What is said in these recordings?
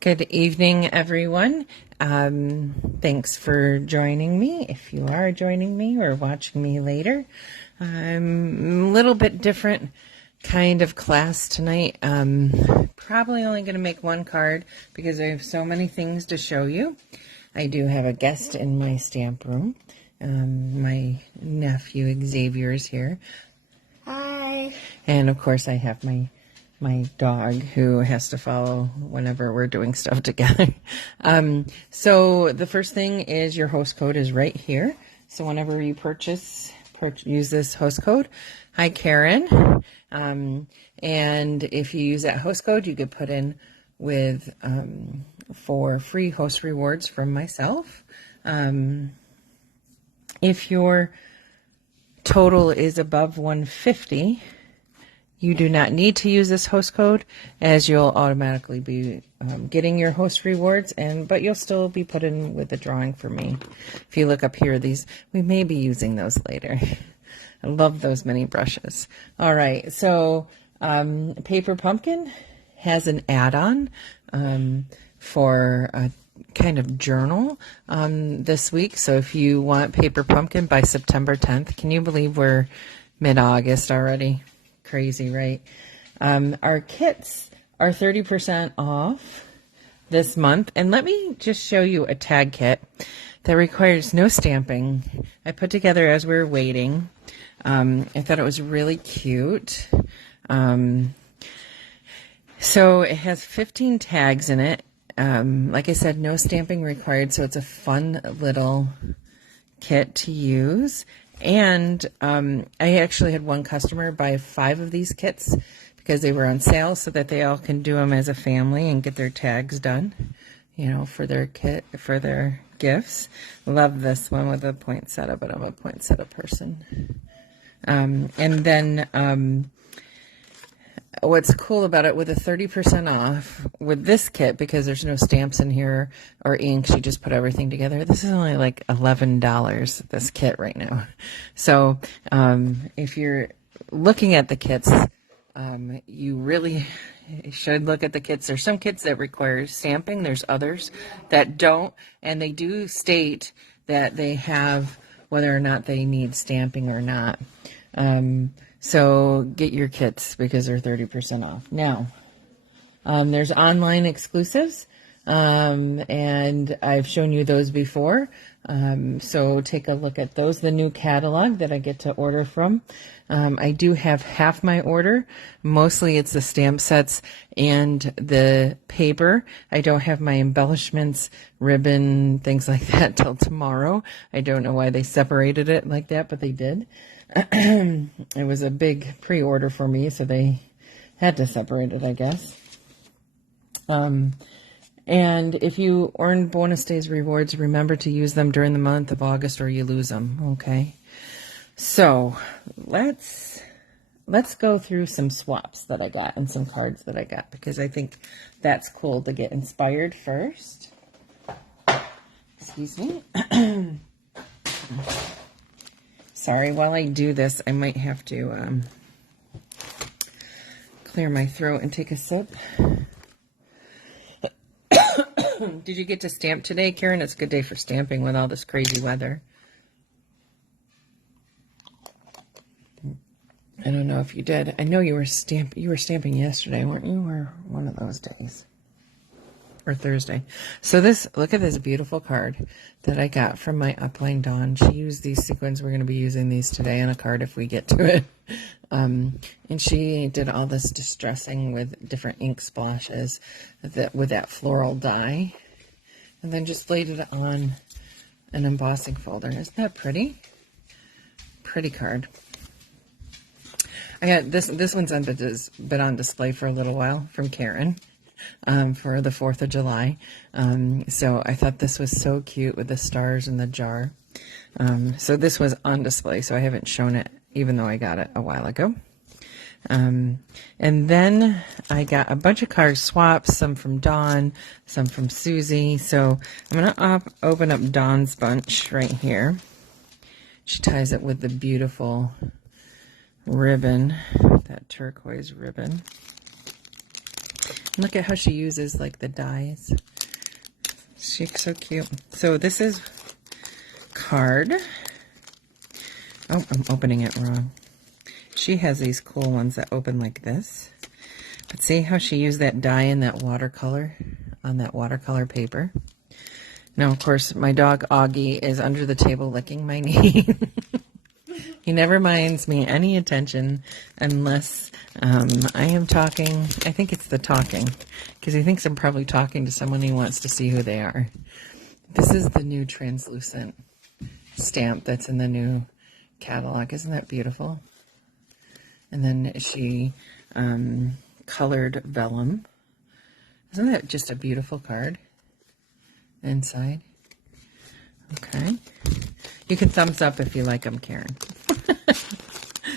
Good evening, everyone. Thanks for joining me. If you are joining me or watching me later, I'm a little bit different kind of class tonight. Probably only going to make one card because I have so many things to show you. I do have a guest in my stamp room. My nephew Xavier is here. Hi. And of course I have my dog who has to follow whenever we're doing stuff together. So the first thing is your host code is right here. So whenever you use this host code. Hi, Karen. And if you use that host code, you get put in with for free host rewards from myself. If your total is above 150, you do not need to use this host code, as you'll automatically be getting your host rewards, but you'll still be put in with the drawing for me. If you look up here, we may be using those later. I love those mini brushes. All right, so Paper Pumpkin has an add-on for a kind of journal this week. So if you want Paper Pumpkin by September 10th, can you believe we're mid-August already? Crazy, right? Our kits are 30% off this month. And let me just show you a tag kit that requires no stamping. I put together as we were waiting. I thought it was really cute. So it has 15 tags in it. Like I said, no stamping required. So it's a fun little kit to use. And I actually had one customer buy 5 of these kits because they were on sale, so that they all can do them as a family and get their tags done, for their gifts. Love this one with a poinsettia, but I'm a poinsettia person. And then what's cool about it, with a 30% off with this kit, because there's no stamps in here or inks, you just put everything together. This is only like $11, this kit right now. So if you're looking at the kits, you really should look at the kits. There's some kits that require stamping. There's others that don't, and they do state that they have whether or not they need stamping or not. So get your kits because they're 30% off. Now, there's online exclusives, and I've shown you those before. So take a look at those, the new catalog that I get to order from. I do have half my order. Mostly it's the stamp sets and the paper. I don't have my embellishments, ribbon, things like that till tomorrow. I don't know why they separated it like that, but they did. It was a big pre-order for me, so they had to separate it, I guess. And if you earn bonus days rewards, remember to use them during the month of August or you lose them, okay? So let's go through some swaps that I got and some cards that I got, because I think that's cool to get inspired first. Excuse me. Sorry, while I do this, I might have to clear my throat and take a sip. Did you get to stamp today, Karen? It's a good day for stamping with all this crazy weather. I don't know if you did. I know you were stamping yesterday, weren't you? Or one of those days. Or Thursday. So look at this beautiful card that I got from my upline Dawn. She used these sequins. We're going to be using these today on a card if we get to it. And she did all this distressing with different ink splashes with that floral dye. And then just laid it on an embossing folder. Isn't that pretty? Pretty card. I got this one's been on display for a little while from Karen. For the 4th of July. So I thought this was so cute with the stars in the jar. So this was on display, so I haven't shown it, even though I got it a while ago. And then I got a bunch of card swaps, some from Dawn, some from Susie. So I'm going to open up Dawn's bunch right here. She ties it with the beautiful ribbon, that turquoise ribbon. Look at how she uses like the dies. She's so cute. So this is card. Oh, I'm opening it wrong. She has these cool ones that open like this. But see how she used that dye in that watercolor, on that watercolor paper? Now, of course, my dog Augie is under the table licking my knee. He never minds me any attention unless I am talking. I think it's the talking, because he thinks I'm probably talking to someone he wants to see who they are. This is the new translucent stamp that's in the new catalog. Isn't that beautiful? And then she colored vellum. Isn't that just a beautiful card inside? Okay. You can thumbs up if you like them, Karen.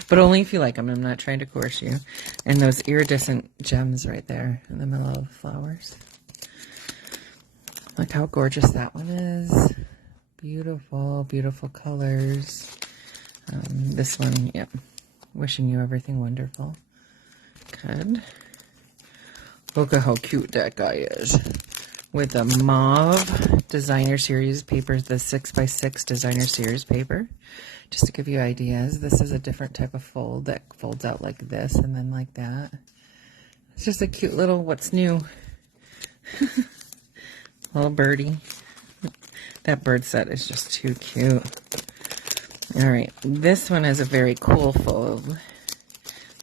But only if you like them. I'm not trying to coerce you. And those iridescent gems right there in the middle of the flowers. Look how gorgeous that one is. Beautiful, beautiful colors. This one, yep. Wishing you everything wonderful. Good. Look at how cute that guy is. With the mauve designer series papers, the 6x6 designer series paper. Just to give you ideas, this is a different type of fold that folds out like this and then like that. It's just a cute little what's new. Little birdie. That bird set is just too cute. All right, this one is a very cool fold.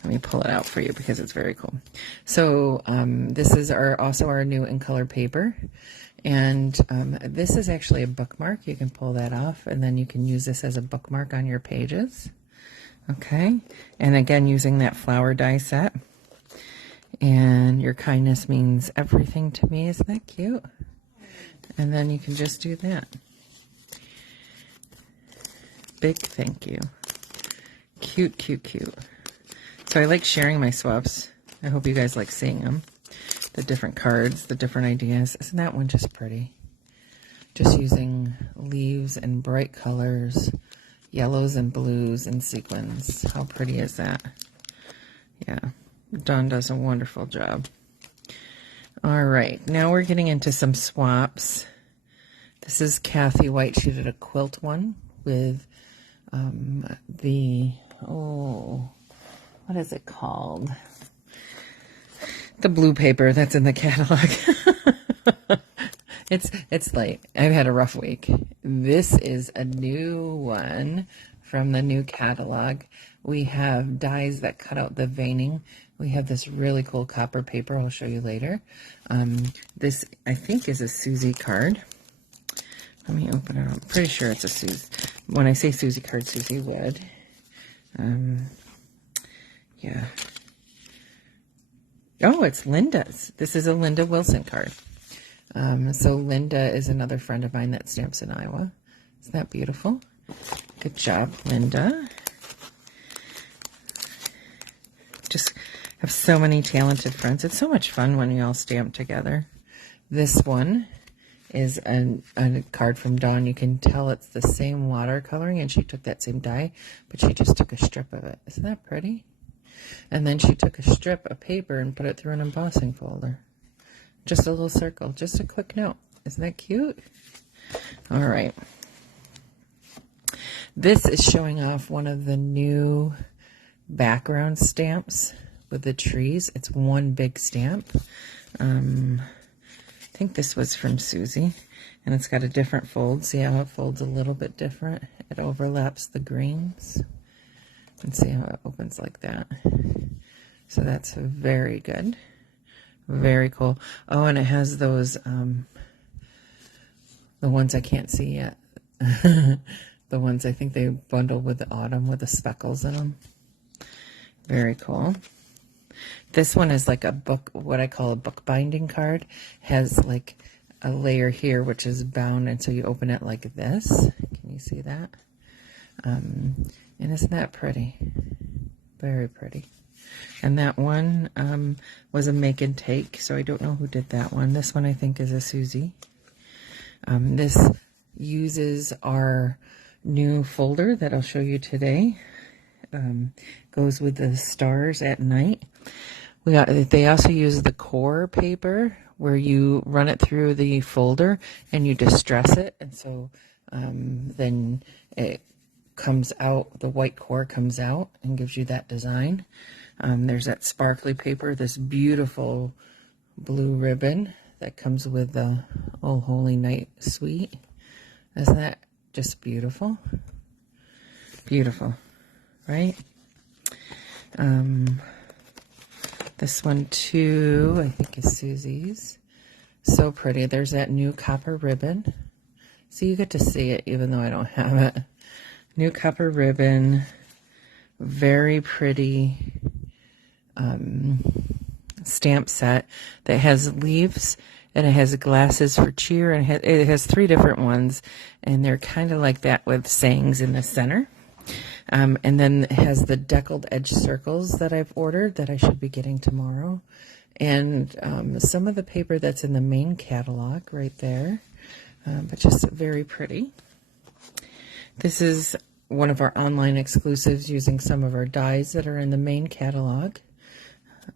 Let me pull it out for you because it's very cool. So this is also our new in color paper. And this is actually a bookmark. You can pull that off and then you can use this as a bookmark on your pages. Okay, and again using that flower die set. And your kindness means everything to me. Isn't that cute? And then you can just do that. Big thank you. Cute, cute, cute. So I like sharing my swaps. I hope you guys like seeing them. The different cards, the different ideas. Isn't that one just pretty? Just using leaves and bright colors, yellows and blues and sequins. How pretty is that? Yeah, Dawn does a wonderful job. All right, now we're getting into some swaps. This is Kathy White. She did a quilt one with what is it called? The blue paper that's in the catalog. It's late. I've had a rough week. This is a new one from the new catalog. We have dies that cut out the veining. We have this really cool copper paper I'll show you later. This, I think, is a Susie card. Let me open it up. I'm pretty sure it's a Susie. When I say Susie card, Susie Wood. Yeah. Oh, it's Linda's. This is a Linda Wilson card. So Linda is another friend of mine that stamps in Iowa. Isn't that beautiful? Good job, Linda. Just have so many talented friends. It's so much fun when we all stamp together. This one is a card from Dawn. You can tell it's the same watercoloring, and she took that same die, but she just took a strip of it. Isn't that pretty? And then she took a strip of paper and put it through an embossing folder. Just a little circle, just a quick note. Isn't that cute? All right. This is showing off one of the new background stamps with the trees. It's one big stamp. I think this was from Susie, and it's got a different fold. See how it folds a little bit different? It overlaps the greens. And see how it opens like that. So that's very good. Very cool. Oh, and it has those, the ones I can't see yet. The ones I think they bundle with the autumn with the speckles in them. Very cool. This one is like a book, what I call a book binding card. Has like a layer here which is bound, and so you open it like this. Can you see that? And isn't that pretty? Very pretty. And that one was a make and take, so I don't know who did that one. This one I think is a Susie. This uses our new folder that I'll show you today. Goes with the stars at night. They also use the core paper where you run it through the folder and you distress it, and so then it comes out, the white core comes out and gives you that design. There's that sparkly paper, this beautiful blue ribbon that comes with the Oh Holy Night Suite. Isn't that just beautiful? Beautiful, right? This one too, I think is Susie's. So pretty. There's that new copper ribbon. So you get to see it even though I don't have it. New copper ribbon. Very pretty stamp set that has leaves, and it has glasses for cheer, and it has 3 different ones, and they're kind of like that with sayings in the center. And then it has the deckled edge circles that I've ordered that I should be getting tomorrow. And some of the paper that's in the main catalog right there. But just very pretty. This is one of our online exclusives using some of our dies that are in the main catalog.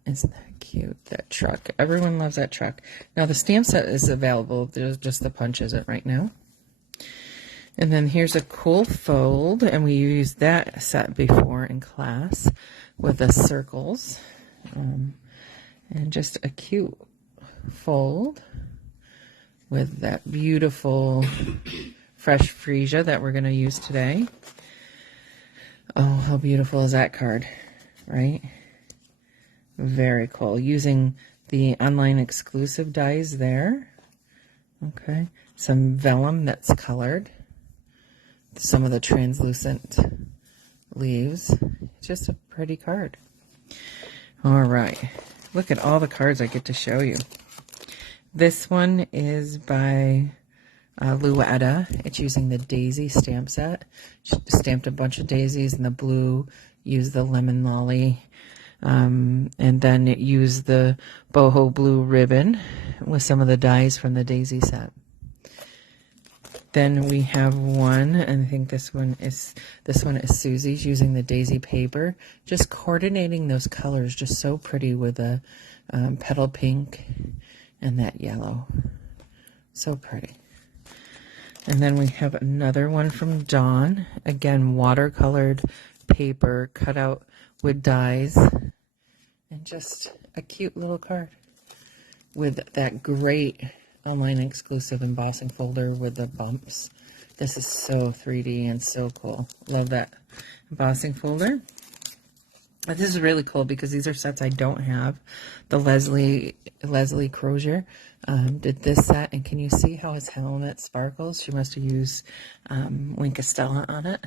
Isn't that cute? That truck. Everyone loves that truck. Now the stamp set is available. There's just the punch isn't right now. And then here's a cool fold, and we used that set before in class with the circles. And just a cute fold with that beautiful fresh freesia that we're going to use today. Oh, how beautiful is that card, right? Very cool. Using the online exclusive dies there. Okay. Some vellum that's colored. Some of the translucent leaves. Just a pretty card. All right. Look at all the cards I get to show you. This one is by Luetta. It's using the daisy stamp set. She stamped a bunch of daisies in the blue, used the lemon lolly, and then it used the boho blue ribbon with some of the dies from the daisy set. Then we have one, and I think this one is Susie's, using the daisy paper, just coordinating those colors, just so pretty with the petal pink and that yellow. So pretty. And then we have another one from Dawn, again watercolored paper cut out with dies, and just a cute little card with that great online exclusive embossing folder with the bumps. This is so 3D and so cool. Love that embossing folder. But this is really cool because these are sets I don't have. The Leslie Crozier did this set, and can you see how his helmet sparkles? She must have used Wink Estella on it.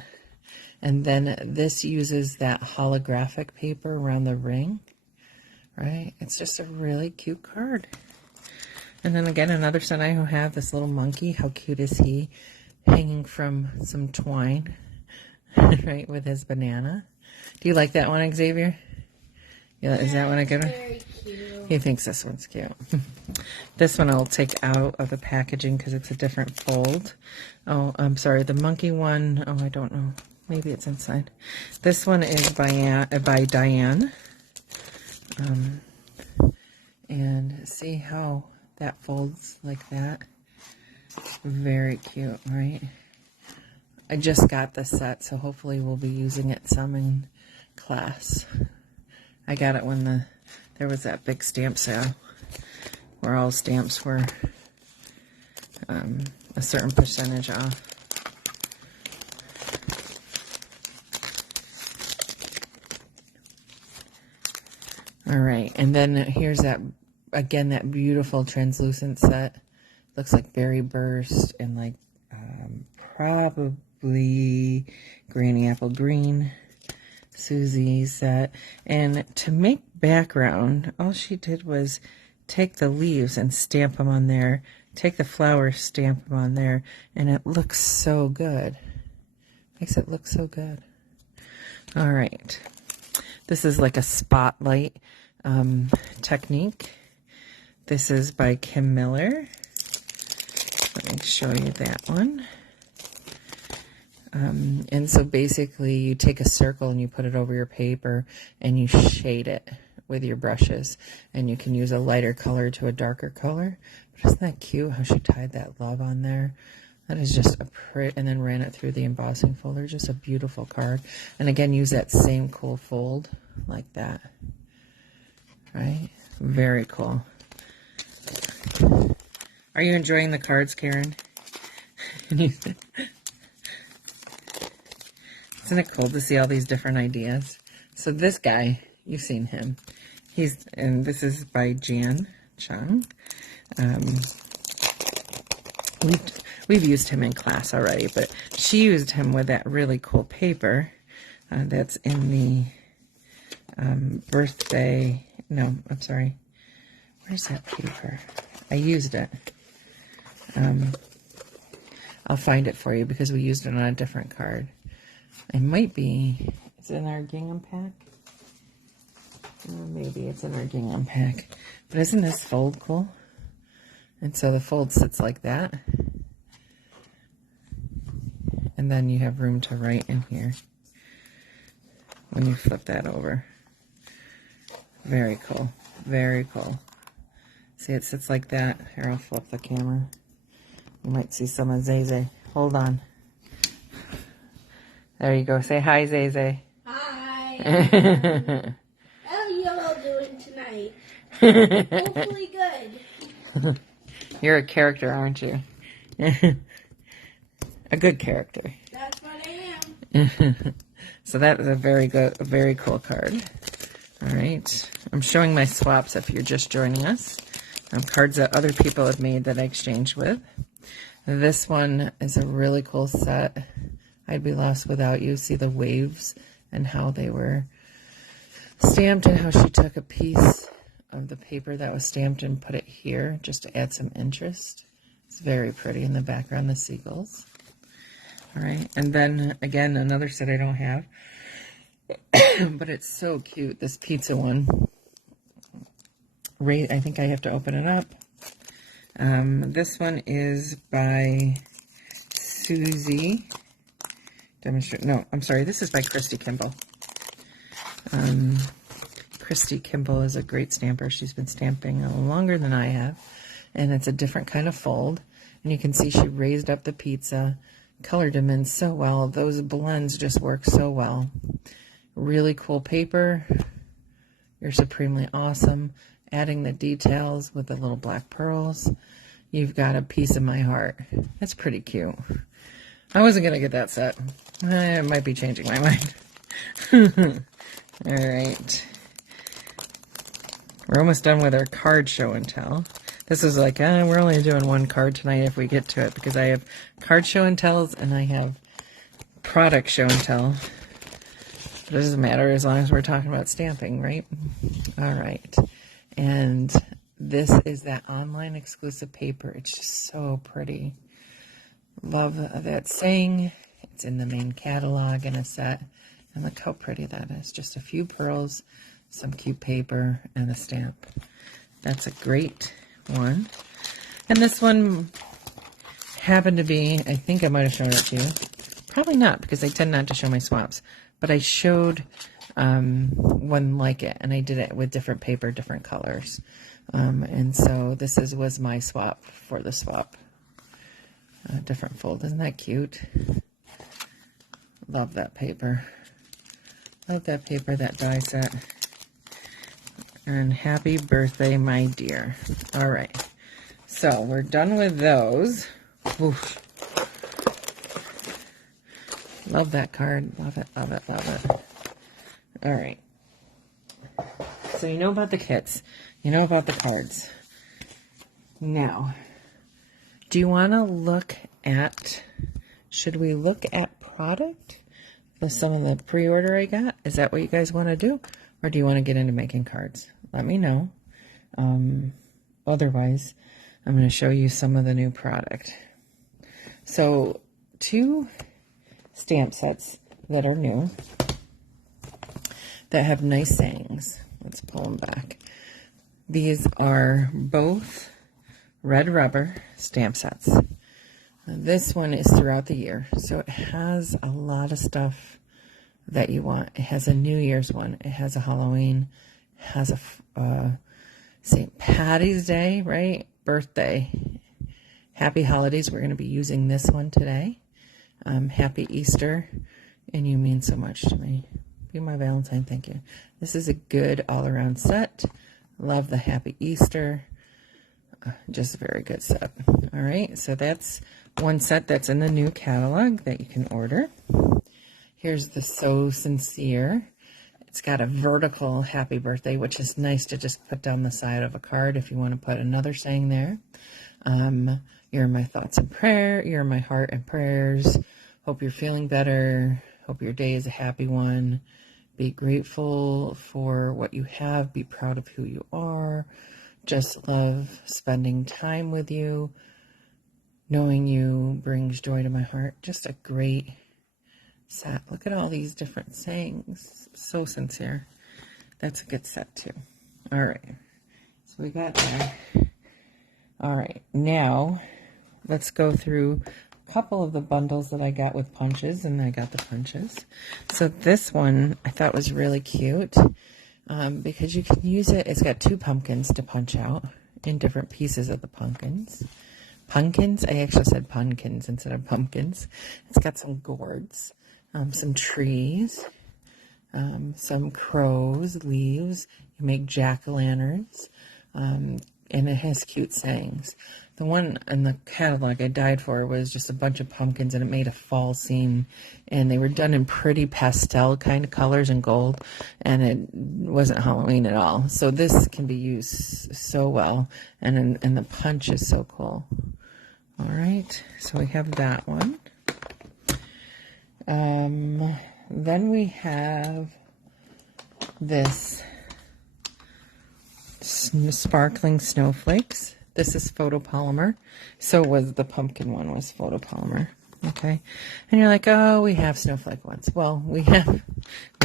And then this uses that holographic paper around the ring, right? It's just a really cute card. And then again, another set I have, this little monkey. How cute is he? Hanging from some twine, right, with his banana. Do you like that one, Xavier? Yeah, is that one a good one? Very cute. He thinks this one's cute. This one I'll take out of the packaging because it's a different fold. Oh, I'm sorry. The monkey one, oh, I don't know. Maybe it's inside. This one is by Diane. And see how that folds like that. Very cute, right? I just got this set, so hopefully we'll be using it some in class. I got it when there was that big stamp sale where all stamps were a certain percentage off. All right, and then here's that, again, that beautiful translucent set. Looks like Berry Burst and like probably Granny Apple Green, Susie's set. And to make background, all she did was take the leaves and stamp them on there, take the flowers, stamp them on there, and it looks so good. Makes it look so good. All right. This is like a spotlight technique. This is by Kim Miller. Let me show you that one. And so basically you take a circle and you put it over your paper and you shade it with your brushes, and you can use a lighter color to a darker color. But isn't that cute how she tied that love on there? That is just a pretty, and then ran it through the embossing folder. Just a beautiful card. And again, use that same cool fold like that. Right? Very cool. Are you enjoying the cards, Karen? Isn't it cool to see all these different ideas? So this guy, you've seen him. And this is by Jan Chung. We've used him in class already, but she used him with that really cool paper that's in the birthday. No, I'm sorry. Where's that paper? I used it. I'll find it for you because we used it on a different card. It might be, it's in our gingham pack. Maybe it's in our gingham pack. But isn't this fold cool? And so the fold sits like that. And then you have room to write in here when you flip that over. Very cool. Very cool. See, it sits like that. Here, I'll flip the camera. You might see some of Zay. Hold on. There you go. Say hi, Zay. Hi. How are you all doing tonight? Hopefully good. You're a character, aren't you? A good character. That's what I am. So that is a very cool card. All right. I'm showing my swaps if you're just joining us. Cards that other people have made that I exchanged with. This one is a really cool set. I'd be lost without you. See the waves and how they were stamped and how she took a piece of the paper that was stamped and put it here just to add some interest. It's very pretty in the background, the seagulls. All right, and then again, another set I don't have, but it's so cute, this pizza one. I think I have to open it up. This one is by Susie. No, I'm sorry, this is by Christy Kimball. Christy Kimball is a great stamper. She's been stamping longer than I have, and it's a different kind of fold. And you can see she raised up the pizza, colored them in so well. Those blends just work so well. Really cool paper. You're supremely awesome. Adding the details with the little black pearls. You've got a piece of my heart. That's pretty cute. I wasn't going to get that set. I might be changing my mind. All right. We're almost done with our card show and tell. This is like, we're only doing one card tonight if we get to it, because I have card show and tells and I have product show and tell. It doesn't matter as long as we're talking about stamping, right? All right. And this is that online exclusive paper. It's just so pretty. Love that saying. It's in the main catalog in a set. And look how pretty that is. Just a few pearls, some cute paper, and a stamp. That's a great one. And this one happened to be, I think I might have shown it to you. Probably not, because I tend not to show my swaps. But I showed one like it, and I did it with different paper, different colors. And so this was my swap for the swap. Different fold. Isn't that cute? Love that paper. Love that paper, that die set. And happy birthday, my dear. All right. So we're done with those. Oof. Love that card. Love it, love it, love it. All right. So you know about the kits. You know about the cards. Now, do you want to look at, should we look at product with some of the pre-order I got? Is that what you guys want to do? Or do you want to get into making cards? Let me know. Otherwise, I'm going to show you some of the new product. So, 2 stamp sets that are new that have nice sayings. Let's pull them back. These are both red rubber stamp sets. This one is throughout the year, so it has a lot of stuff that you want. It has a New Year's one. It has a Halloween has a St. Patty's Day, right? Birthday. Happy holidays. We're going to be using this one today. Happy Easter. And you mean so much to me. Be my Valentine. Thank you. This is a good all-around set. Love the Happy Easter. Just a very good set. All right. So that's one set that's in the new catalog that you can order. Here's the So Sincere. It's got a vertical happy birthday, which is nice to just put down the side of a card if you want to put another saying there. You're my thoughts and prayer. You're my heart and prayers. Hope you're feeling better. Hope your day is a happy one. Be grateful for what you have. Be proud of who you are. Just love spending time with you. Knowing you brings joy to my heart. Just a great set. Look at all these different sayings. So sincere. That's a good set too. All right. So we got there. All right. Now let's go through a couple of the bundles that I got with punches, and I got the punches. So this one I thought was really cute because you can use it. It's got 2 pumpkins to punch out in different pieces of the pumpkins. Pumpkins? I actually said pumpkins instead of pumpkins. It's got some gourds. Some trees, some crows, leaves. You make jack-o'-lanterns, and it has cute sayings. The one in the catalog I died for was just a bunch of pumpkins, and it made a fall scene, and they were done in pretty pastel kind of colors and gold, and it wasn't Halloween at all. So this can be used so well, and the punch is so cool. All right, so we have that one. Then we have this sparkling snowflakes. This is photopolymer. So was the pumpkin one was photopolymer. Okay. And you're like, oh, we have snowflake ones. Well, we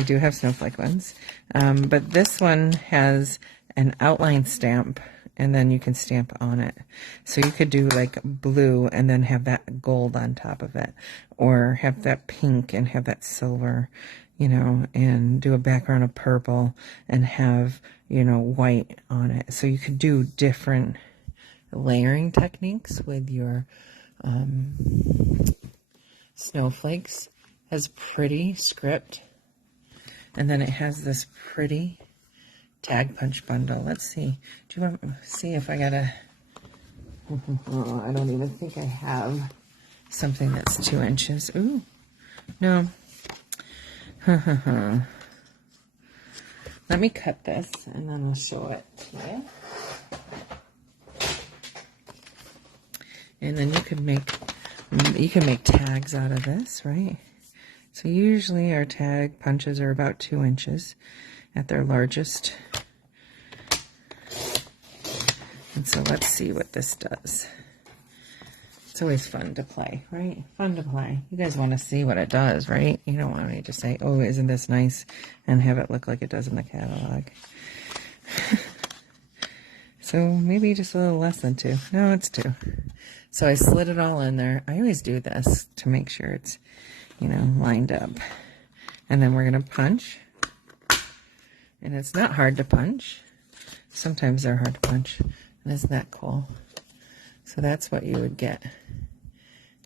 do have snowflake ones. But this one has an outline stamp, and then you can stamp on it. So you could do like blue and then have that gold on top of it, or have that pink and have that silver, and do a background of purple and have, white on it. So you could do different layering techniques with your snowflakes. It has pretty script, and then it has this pretty tag punch bundle. Let's see. Do you want to see if I got a... Oh, I don't even think I have something that's 2 inches. Ooh, no. Let me cut this and then I'll show it to you. And then you can make tags out of this, right? So usually our tag punches are about 2 inches at their largest. And so let's see what this does. It's always fun to play, right? Fun to play. You guys want to see what it does, right? You don't want me to say, oh, isn't this nice, and have it look like it does in the catalog. So maybe just a little less than 2. No, it's 2. So I slid it all in there. I always do this to make sure it's, lined up. And then we're going to punch. And it's not hard to punch. Sometimes they're hard to punch. And isn't that cool? So that's what you would get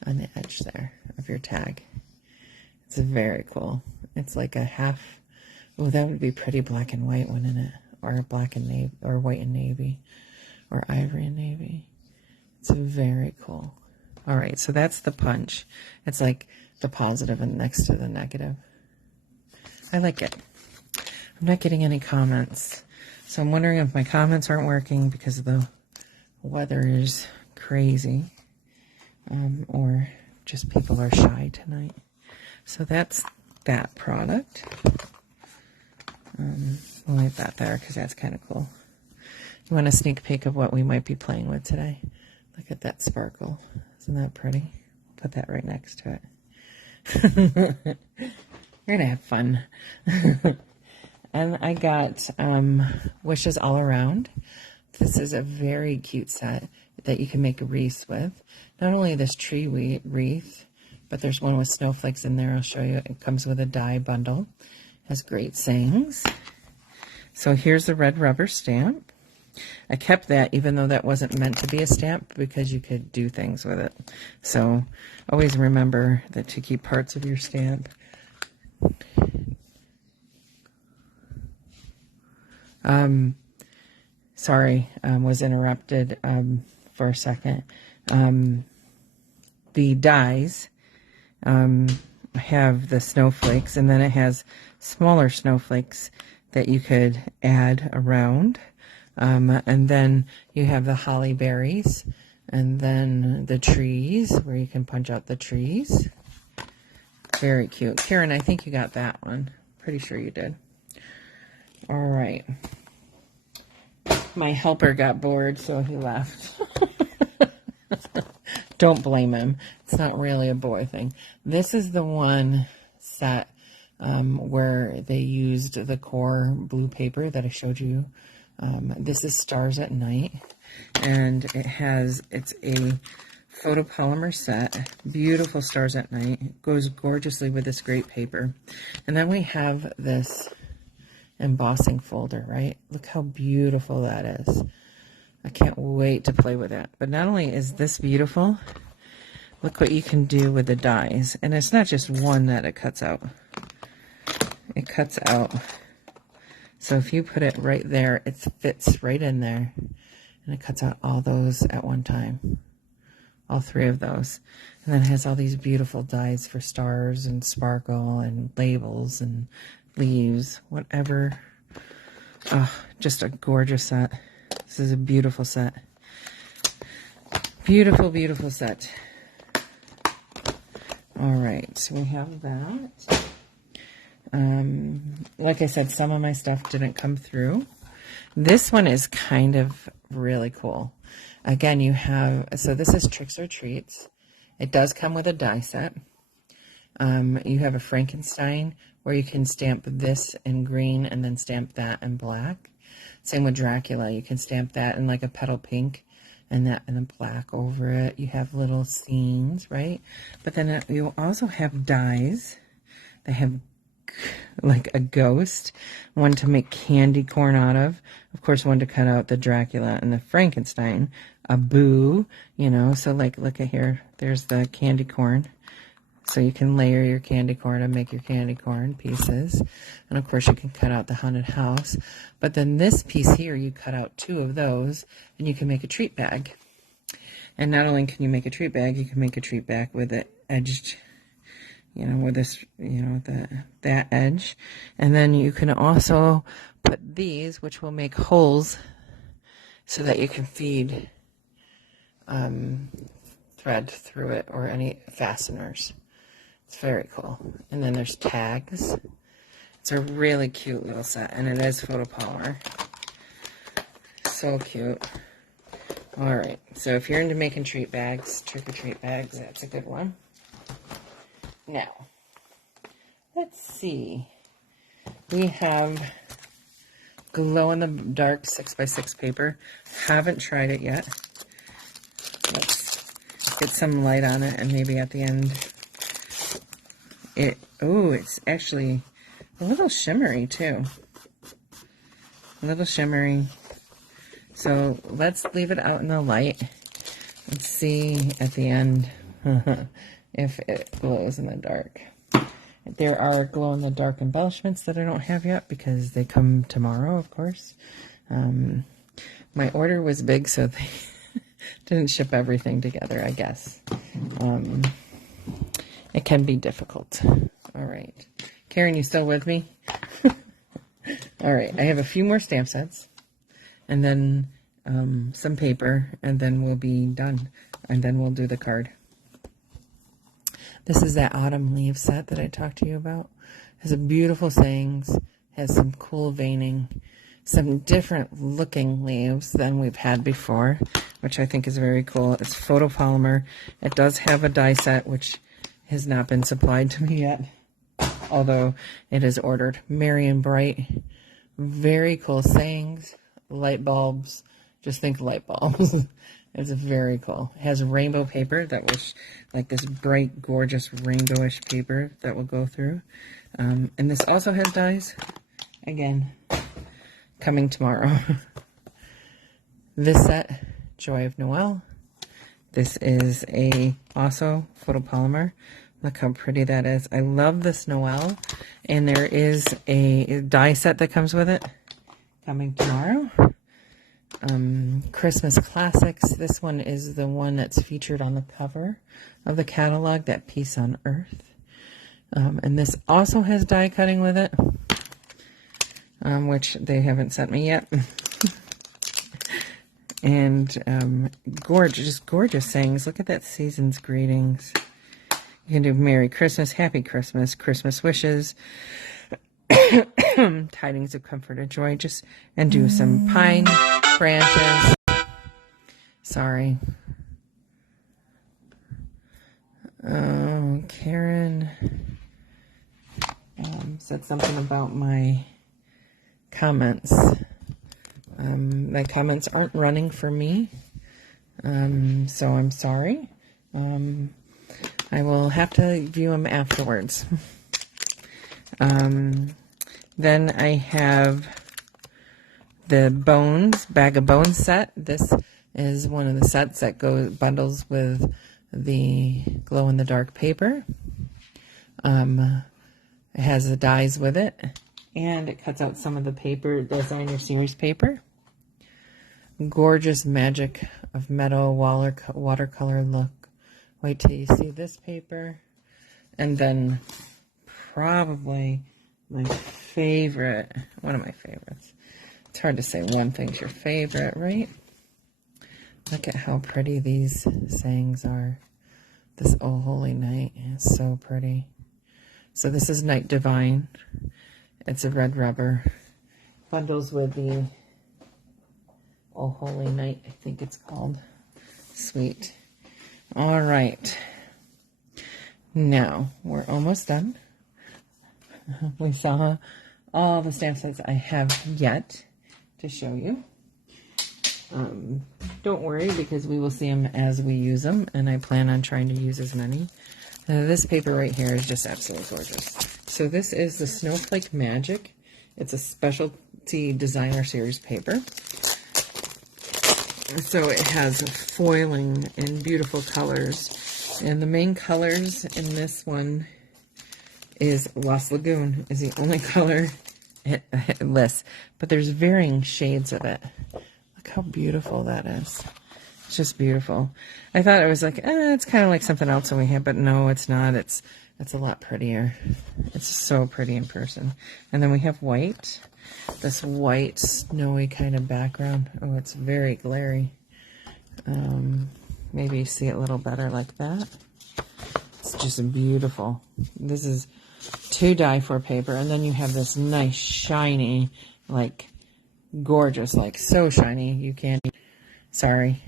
on the edge there of your tag. It's very cool. It's like a half. Oh, that would be pretty black and white, wouldn't it? Or black and navy, or white and navy, or ivory and navy. It's very cool. All right, so that's the punch. It's like the positive and next to the negative. I like it. I'm not getting any comments. So I'm wondering if my comments aren't working because the weather is crazy, or just people are shy tonight. So that's that product. We'll leave that there because that's kind of cool. You want a sneak peek of what we might be playing with today? Look at that sparkle. Isn't that pretty? Put that right next to it. We're going to have fun. And I got wishes all around. This is a very cute set that you can make a wreath with. Not only this tree wreath, but there's one with snowflakes in there. I'll show you. It comes with a die bundle. Has great sayings. So here's the red rubber stamp. I kept that even though that wasn't meant to be a stamp because you could do things with it. So always remember that to keep parts of your stamp. Sorry, was interrupted for a second. The dies have the snowflakes, and then it has smaller snowflakes that you could add around. And then you have the holly berries, and then the trees where you can punch out the trees. Very cute. Karen, I think you got that one. Pretty sure you did. All right. My helper got bored, so he left. Don't blame him. It's not really a boy thing. This is the one set where they used the core blue paper that I showed you. This is Stars at Night, and it's a photopolymer set. Beautiful Stars at Night. It goes gorgeously with this great paper. And then we have this embossing folder, right? Look how beautiful that is. I can't wait to play with it. But not only is this beautiful, look what you can do with the dies. And it's not just one that it cuts out. It cuts out. So if you put it right there, it fits right in there. And it cuts out all those at one time. All three of those. And then it has all these beautiful dies for stars and sparkle and labels and leaves, whatever. Oh, just a gorgeous set. This is a beautiful set. Beautiful, beautiful set. All right, so we have that. Like I said, some of my stuff didn't come through. This one is kind of really cool. Again, you have, so this is Tricks or Treats. It does come with a die set. You have a Frankenstein where you can stamp this in green and then stamp that in black. Same with Dracula. You can stamp that in like a petal pink and that in a black over it. You have little scenes, right? But then you also have dies. They have like a ghost, one to make candy corn out of course, one to cut out the Dracula and the Frankenstein, a boo, you know, so like look at here, there's the candy corn. So you can layer your candy corn and make your candy corn pieces. And of course you can cut out the haunted house. But then this piece here, you cut out 2 of those and you can make a treat bag. And not only can you make a treat bag, you can make a treat bag with it edged, you know, with this, you know, that edge. And then you can also put these, which will make holes so that you can feed thread through it or any fasteners. It's very cool. And then there's tags. It's a really cute little set, and it is photopolymer. So cute. All right, so if you're into making treat bags, trick-or-treat bags, that's a good one. Now, let's see. We have glow-in-the-dark 6x6 paper. Haven't tried it yet. Let's get some light on it, and maybe at the end, it's actually a little shimmery, too. A little shimmery. So let's leave it out in the light. Let's see at the end if it glows in the dark. There are glow-in-the-dark embellishments that I don't have yet because they come tomorrow, of course. My order was big, so they didn't ship everything together, I guess. It can be difficult. All right. Karen, you still with me? All right. I have a few more stamp sets. And then some paper, and then we'll be done. And then we'll do the card. This is that autumn leaf set that I talked to you about. It has some beautiful sayings, has some cool veining, some different looking leaves than we've had before, which I think is very cool. It's photopolymer. It does have a die set, which has not been supplied to me yet, although it is ordered. Merry and bright. Very cool sayings. Light bulbs, just think light bulbs. It's very cool. It has rainbow paper that was like this bright, gorgeous rainbowish paper that will go through. And this also has dies. Again, coming tomorrow. This set, Joy of Noel. This is also photopolymer. Look how pretty that is. I love this Noel. And there is a die set that comes with it coming tomorrow. Christmas Classics. This one is the one that's featured on the cover of the catalog, that Peace on Earth. And this also has die cutting with it, which they haven't sent me yet. And gorgeous sayings. Look at that, season's greetings. You can do Merry Christmas, Happy Christmas, Christmas wishes, tidings of comfort and joy, and do some pine branches. Sorry. Oh, Karen said something about my comments. My comments aren't running for me, so I'm sorry. I will have to view them afterwards. Then I have the Bag of Bones set. This is one of the sets that bundles with the glow-in-the-dark paper. It has the dies with it, and it cuts out some of the paper, designer series paper. Gorgeous Magic of Meadow watercolor look. Wait till you see this paper. And then probably my favorite, one of my favorites. It's hard to say one thing's your favorite, right? Look at how pretty these sayings are. This Oh Holy Night is so pretty. So this is Night Divine. It's a red rubber. Bundles with the Oh Holy Night, I think it's called. Sweet. All right. Now, we're almost done. We saw all the stamp sets I have yet to show you. Don't worry, because we will see them as we use them, and I plan on trying to use as many. This paper right here is just absolutely gorgeous. So this is the Snowflake Magic. It's a specialty designer series paper. So it has foiling in beautiful colors. And the main colors in this one is Lost Lagoon is the only color it lists. But there's varying shades of it. Look how beautiful that is. It's just beautiful. I thought it was like, it's kind of like something else that we have, but no, it's not. It's a lot prettier. It's so pretty in person. And then we have white. This white, snowy kind of background. Oh, it's very glary. Maybe you see it a little better like that. It's just beautiful. This is 2x4 paper. And then you have this nice, shiny, like, gorgeous, like, so shiny. You can't... Sorry.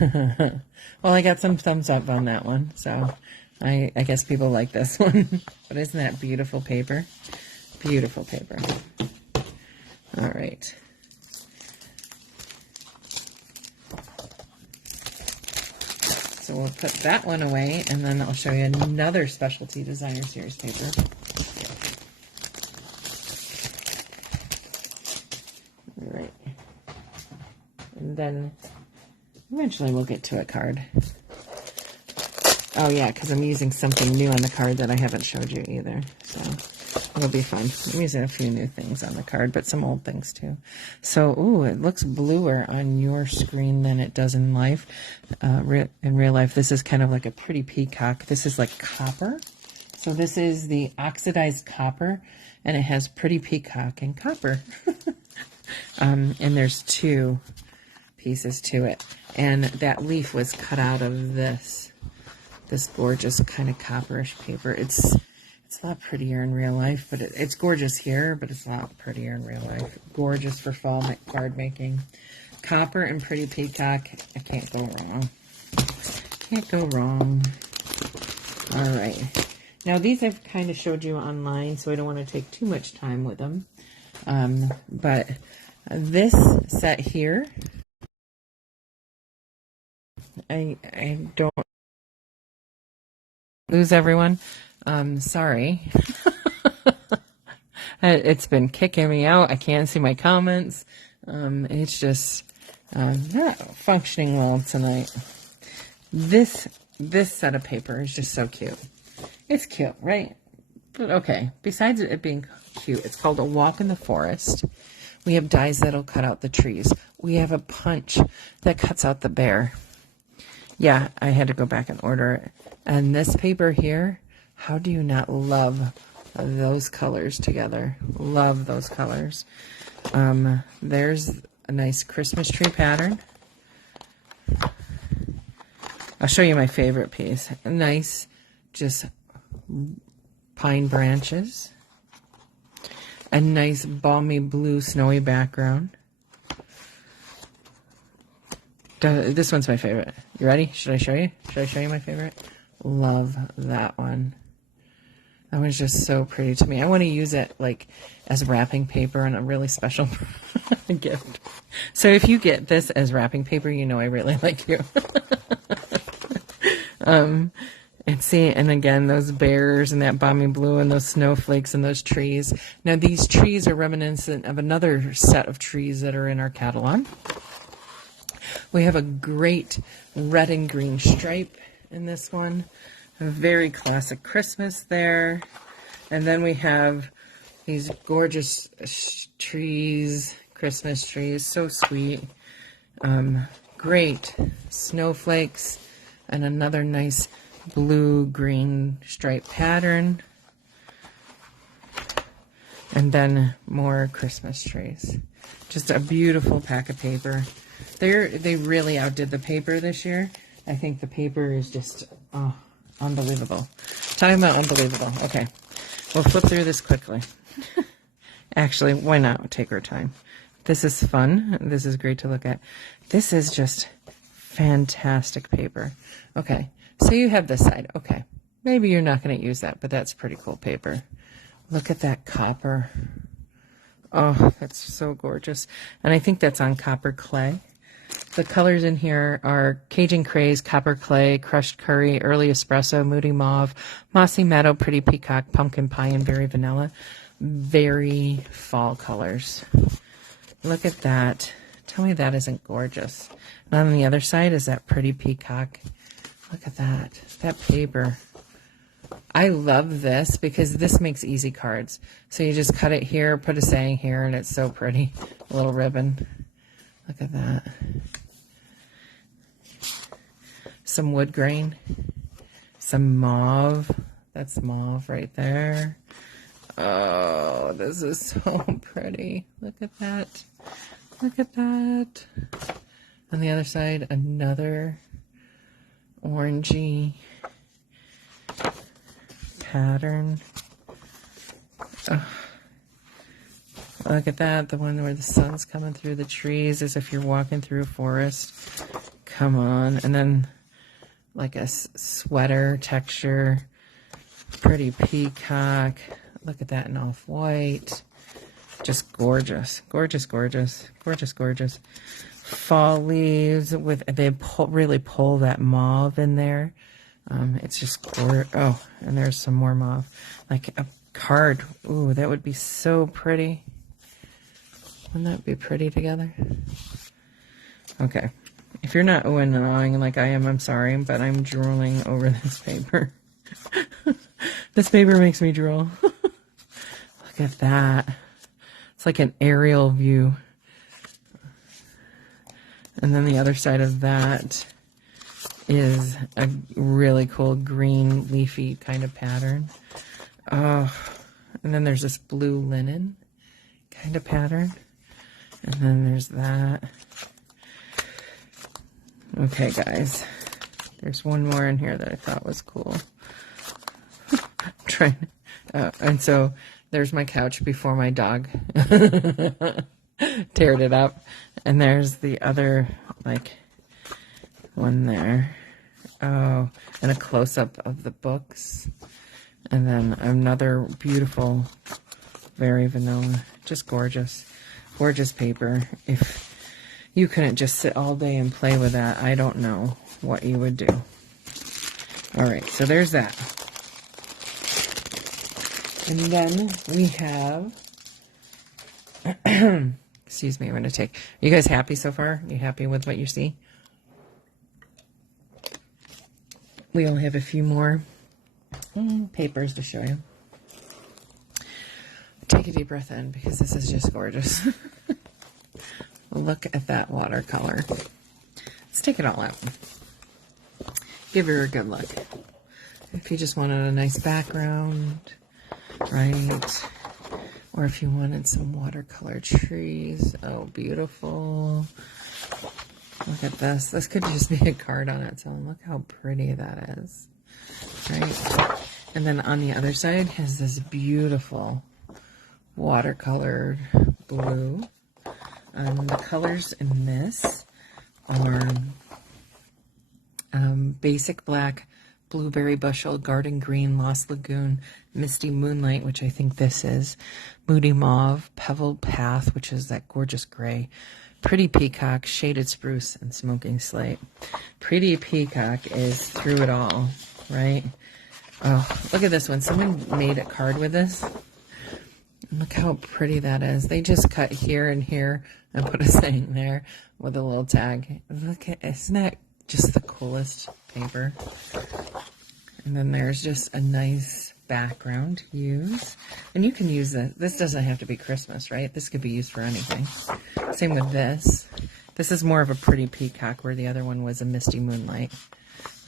Well, I got some thumbs up on that one, so I guess people like this one. But isn't that beautiful paper? Beautiful paper. All right. So we'll put that one away, and then I'll show you another specialty designer series paper. All right. And then eventually we'll get to a card. Oh yeah, because I'm using something new on the card that I haven't showed you either. So it'll be fun. I'm using a few new things on the card, but some old things too. So, ooh, it looks bluer on your screen than it does in life. In real life, this is kind of like a pretty peacock. This is like copper. So this is the oxidized copper, and it has pretty peacock and copper. And there's 2 pieces to it. And that leaf was cut out of this gorgeous kind of copperish paper. It's a lot prettier in real life, but it's gorgeous here, but it's a lot prettier in real life. Gorgeous for fall card making. Copper and pretty peacock. I can't go wrong. Can't go wrong. All right. Now, these I've kind of showed you online, so I don't want to take too much time with them. But this set here, I don't lose everyone. Sorry. It's been kicking me out. I can't see my comments. It's just not functioning well tonight. This set of paper is just so cute. It's cute, right? But okay, besides it being cute, it's called A Walk in the Forest. We have dies that'll cut out the trees. We have a punch that cuts out the bear. Yeah, I had to go back and order it. And this paper here, how do you not love those colors together? Love those colors. There's a nice Christmas tree pattern. I'll show you my favorite piece. A nice, just pine branches. A nice balmy blue snowy background. This one's my favorite. You ready? Should I show you? Should I show you my favorite? Love that one. That one's just so pretty to me. I want to use it like as wrapping paper on a really special gift. So if you get this as wrapping paper, you know I really like you. And see, and again, those bears and that balmy blue and those snowflakes and those trees. Now, these trees are reminiscent of another set of trees that are in our catalog. We have a great red and green stripe in this one. A very classic Christmas there. And then we have these gorgeous trees, Christmas trees, so sweet. Great snowflakes and another nice blue-green stripe pattern. And then more Christmas trees. Just a beautiful pack of paper. They really outdid the paper this year. I think the paper is just unbelievable. Talking about unbelievable. Okay, we'll flip through this quickly. Actually, why not take our time? This is fun. This is great to look at. This is just fantastic paper. Okay, so you have this side. Okay, maybe you're not going to use that, but that's pretty cool paper. Look at that copper. Oh, that's so gorgeous. And I think that's on copper clay. The colors in here are Cajun Craze, Copper Clay, Crushed Curry, Early Espresso, Moody Mauve, Mossy Meadow, Pretty Peacock, Pumpkin Pie, and Berry Vanilla. Very fall colors. Look at that. Tell me that isn't gorgeous. And on the other side is that Pretty Peacock. Look at that. That paper. I love this because this makes easy cards. So you just cut it here, put a saying here, and it's so pretty. A little ribbon. Look at that. Some wood grain. Some mauve. That's mauve right there. Oh, this is so pretty. Look at that. Look at that. On the other side, another orangey pattern. Oh. Look at that, the one where the sun's coming through the trees as if you're walking through a forest. Come on. And then like a sweater texture. Pretty peacock. Look at that in off-white. Just gorgeous. Gorgeous, gorgeous. Gorgeous, gorgeous. Fall leaves with, really pull that mauve in there. It's just gorgeous. Oh, and there's some more mauve. Like a card. Ooh, that would be so pretty. Wouldn't that be pretty together? Okay. If you're not oohing and awing like I am, I'm sorry, but I'm drooling over this paper. This paper makes me drool. Look at that. It's like an aerial view. And then the other side of that is a really cool green leafy kind of pattern. Oh, and then there's this blue linen kind of pattern. And then there's that. Okay, guys. There's one more in here that I thought was cool. And so there's my couch before my dog teared it up. And there's the other, like, one there. Oh, and a close-up of the books. And then another beautiful, very vanilla, just gorgeous. Gorgeous paper. If you couldn't just sit all day and play with that, I don't know what you would do. All right, so there's that. And then we have Excuse me, I'm going to take... Are you guys happy so far? You happy with what you see? We only have a few more papers to show you. Take a deep breath in because this is just gorgeous. Look at that watercolor. Let's take it all out. Give her a good look. If you just wanted a nice background, right? Or if you wanted some watercolor trees. Oh, beautiful. Look at this. This could just be a card on its own. Look how pretty that is. Right? And then on the other side has this beautiful watercolored blue. The colors in this are basic black, blueberry bushel, garden green, lost lagoon, misty moonlight, which I think this is, moody mauve, pebble path, which is that gorgeous gray, pretty peacock, shaded spruce, and smoking slate. Pretty peacock is through it all, right? Oh, look at this one. Someone made a card with this. Look how pretty that is. They just cut here and here and put a saying there with a little tag. Look at, isn't that just the coolest paper? And then there's just a nice background to use. And you can use this. This doesn't have to be Christmas, right? This could be used for anything. Same with this. This is more of a pretty peacock where the other one was a misty moonlight.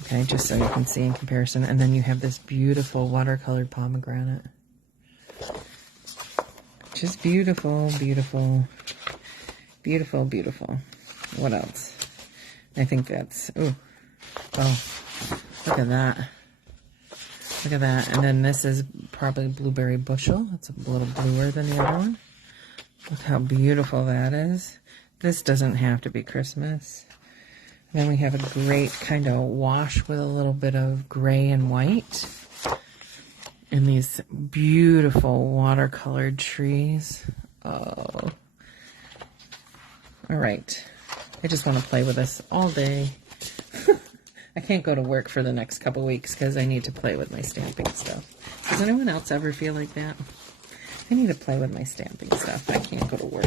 Okay, just so you can see in comparison. And then you have this beautiful watercolored pomegranate. Just beautiful, beautiful, beautiful, beautiful. What else? I think that's, ooh, oh, look at that. Look at that. And then this is probably blueberry bushel. It's a little bluer than the other one. Look how beautiful that is. This doesn't have to be Christmas. And then we have a great kind of wash with a little bit of gray and white. And these beautiful watercolored trees. Oh. All right. I just want to play with this all day. I can't go to work for the next couple weeks because I need to play with my stamping stuff. Does anyone else ever feel like that? I need to play with my stamping stuff. I can't go to work.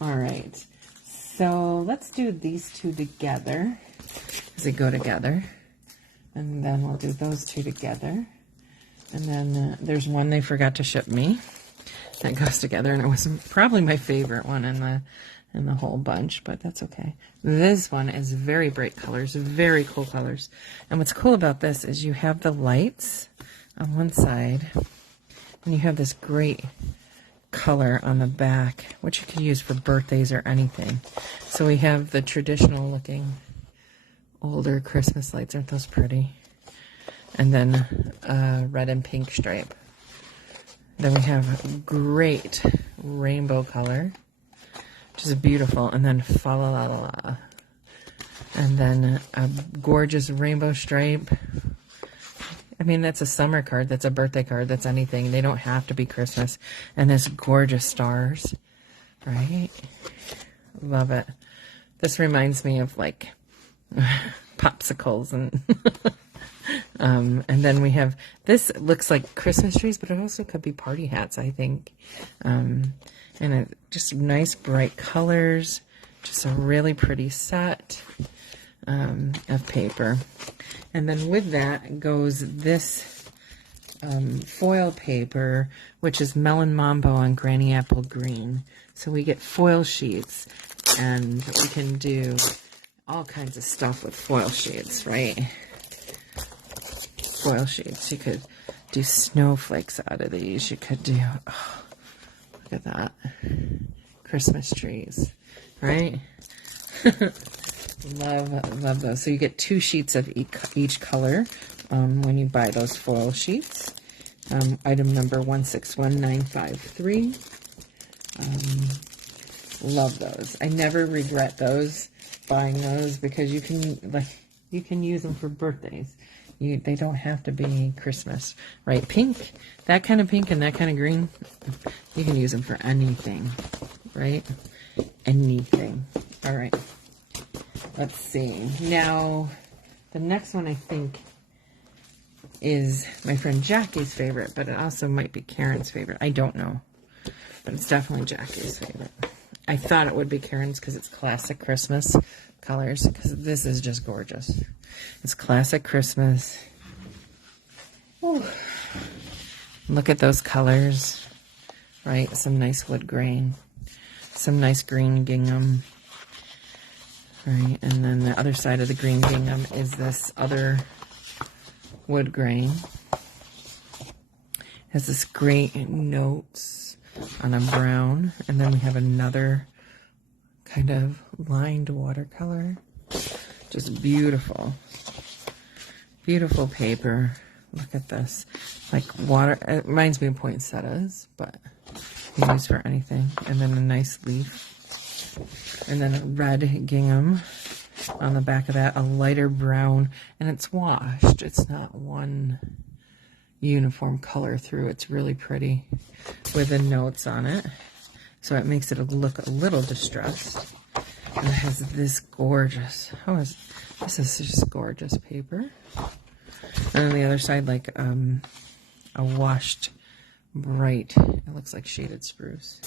All right. So let's do these two together as they go together. And then we'll do those two together. And then there's one they forgot to ship me that goes together. And it was probably my favorite one in the whole bunch, but that's okay. This one is very bright colors, very cool colors. And what's cool about this is you have the lights on one side, and you have this great color on the back, which you could use for birthdays or anything. So we have the traditional looking older Christmas lights. Aren't those pretty? And then red and pink stripe. Then we have great rainbow color, which is beautiful. And then fa la la la. And then a gorgeous rainbow stripe. I mean, that's a summer card. That's a birthday card. That's anything. They don't have to be Christmas. And this gorgeous stars, right? Love it. This reminds me of like popsicles and and then we have this. Looks like Christmas trees, but it also could be party hats, I think. And just nice bright colors, just a really pretty set of paper. And then with that goes this foil paper, which is Melon Mambo and Granny Apple Green. So we get foil sheets, and we can do all kinds of stuff with foil sheets, right? Foil sheets. You could do snowflakes out of these. You could do, oh, look at that. Christmas trees, right? Love those. So you get 2 sheets of each color when you buy those foil sheets. Item number 161953. Love those. I never regret those, buying those, because you can use them for birthdays. They don't have to be Christmas, right? Pink, that kind of pink and that kind of green, you can use them for anything, right? Anything. All right. Let's see. Now, the next one I think is my friend Jackie's favorite, but it also might be Karen's favorite. I don't know, but it's definitely Jackie's favorite. I thought it would be Karen's because it's classic Christmas colors, because this is just gorgeous. It's classic Christmas. Ooh. Look at those colors, right? Some nice wood grain, some nice green gingham, right? And then the other side of the green gingham is this other wood grain. Has this great notes on a brown, and then we have another kind of lined watercolor. Just beautiful, beautiful paper. Look at this, like water. It reminds me of poinsettias, but you use for anything. And then a nice leaf, and then a red gingham on the back of that, a lighter brown, and it's washed. It's not one uniform color through. It's really pretty with the notes on it, so it makes it look a little distressed. And it has this gorgeous, this is just gorgeous paper. And on the other side, like a washed bright, it looks like shaded spruce.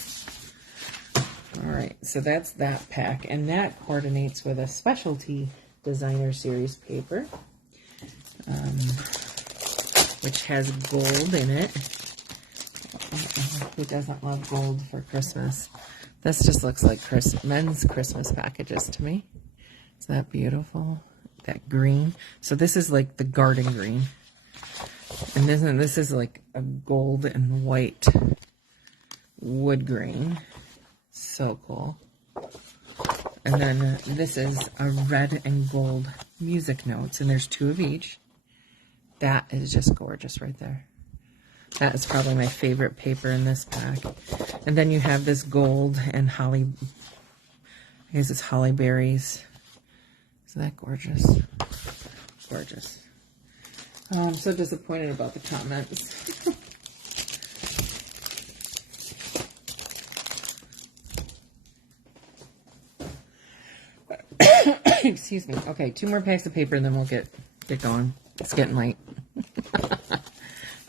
All right, so that's that pack, and that coordinates with a specialty designer series paper, which has gold in it. Who doesn't love gold for Christmas? This just looks like men's Christmas packages to me. Isn't that beautiful? That green. So this is like the garden green. And this is like a gold and white wood grain. So cool. And then this is a red and gold music notes. And there's 2 of each. That is just gorgeous right there. That is probably my favorite paper in this pack. And then you have this gold and holly, I guess it's holly berries. Isn't that gorgeous? Gorgeous. Oh, I'm so disappointed about the comments. Excuse me. Okay, 2 more packs of paper and then we'll get going. It's getting late.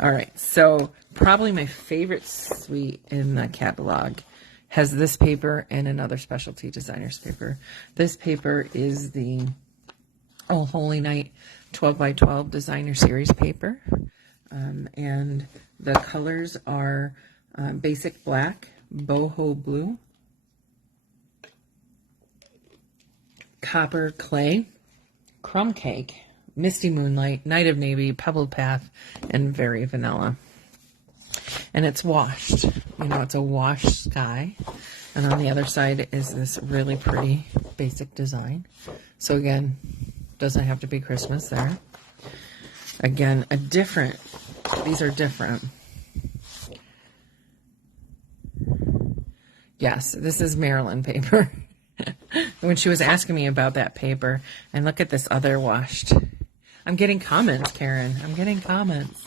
All right, so probably my favorite suite in the catalog has this paper and another specialty designer's paper. This paper is the Oh Holy Night 12 by 12 designer series paper. And the colors are basic black, boho blue, copper clay, crumb cake, misty moonlight, night of navy, pebbled path, and very vanilla. And it's washed. You know, it's a washed sky. And on the other side is this really pretty basic design. So again, doesn't have to be Christmas there. Again, these are different. Yes, this is Maryland paper. When she was asking me about that paper, and look at this other washed. I'm getting comments, Karen. I'm getting comments.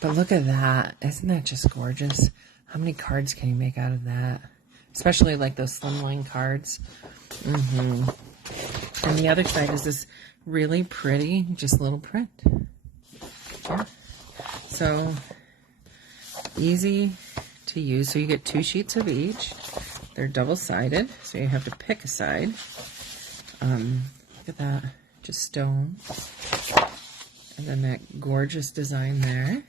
But look at that. Isn't that just gorgeous? How many cards can you make out of that? Especially like those slimline cards. And the other side is this really pretty, just little print. Yeah. So easy to use. So you get 2 sheets of each. They're double-sided, so you have to pick a side. Look at that, just stone. And then that gorgeous design there.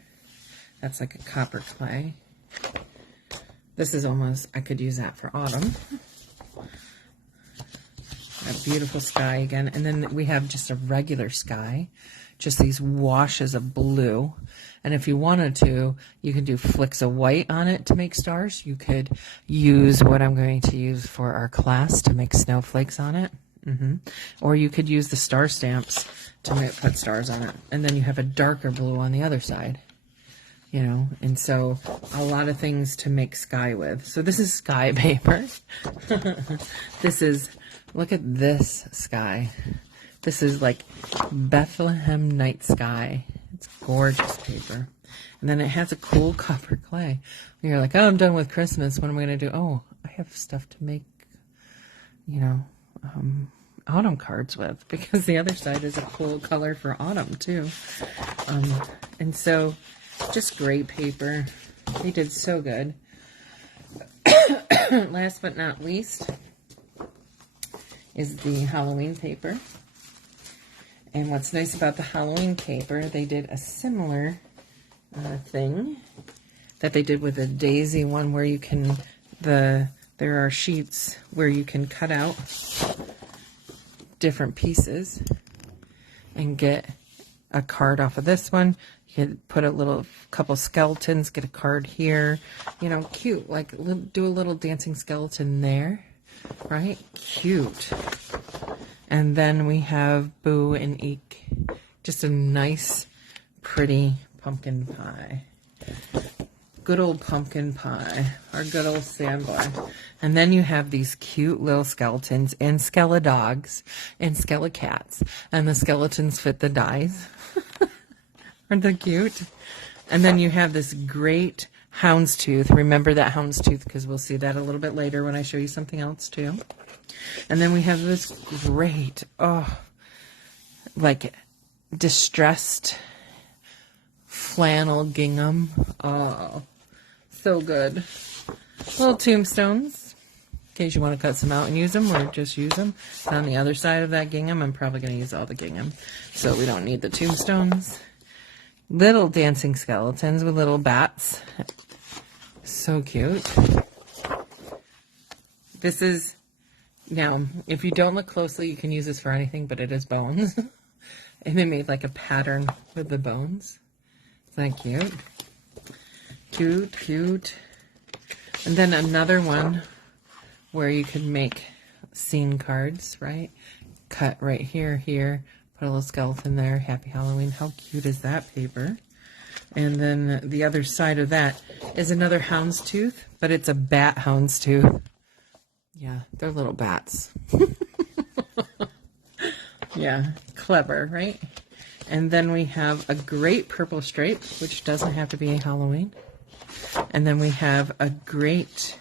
That's like a copper clay. This is almost, I could use that for autumn. That beautiful sky again. And then we have just a regular sky, just these washes of blue. And if you wanted to, you could do flicks of white on it to make stars. You could use what I'm going to use for our class to make snowflakes on it. Or you could use the star stamps to put stars on it. And then you have a darker blue on the other side. You know, and so a lot of things to make sky with. So this is sky paper. This is, look at this sky. This is like Bethlehem night sky. It's gorgeous paper. And then it has a cool copper clay. And you're like, oh, I'm done with Christmas. What am I going to do? Oh, I have stuff to make, you know, autumn cards with, because the other side is a cool color for autumn too. And so, just great paper. They did so good. Last but not least is the Halloween paper. And what's nice about the Halloween paper, they did a similar thing that they did with the Daisy one, where you can, there are sheets where you can cut out different pieces and get a card off of this one. You could put a couple skeletons, get a card here, you know, cute, like do a little dancing skeleton there, right? Cute. And then we have Boo and Eek, just a nice, pretty pumpkin pie. Good old pumpkin pie, our good old sandboy. And then you have these cute little skeletons and skeledogs and skelecats. And the skeletons fit the dies. Aren't they cute? And then you have this great houndstooth. Remember that houndstooth, because we'll see that a little bit later when I show you something else too. And then we have this great, like distressed flannel gingham. Oh, so good. Little tombstones, in case you want to cut some out and use them, or just use them. And on the other side of that gingham, I'm probably going to use all the gingham, so we don't need the tombstones. Little dancing skeletons with little bats. So cute. This is, now, if you don't look closely, you can use this for anything, but it is bones. And they made like a pattern with the bones. Isn't that cute? Cute, cute. And then another one where you could make scene cards, right? Cut right here, here. Put a little skeleton there. Happy Halloween. How cute is that paper? And then the other side of that is another houndstooth, but it's a bat houndstooth. Yeah, they're little bats. Yeah, clever, right? And then we have a great purple stripe, which doesn't have to be a Halloween. And then we have a great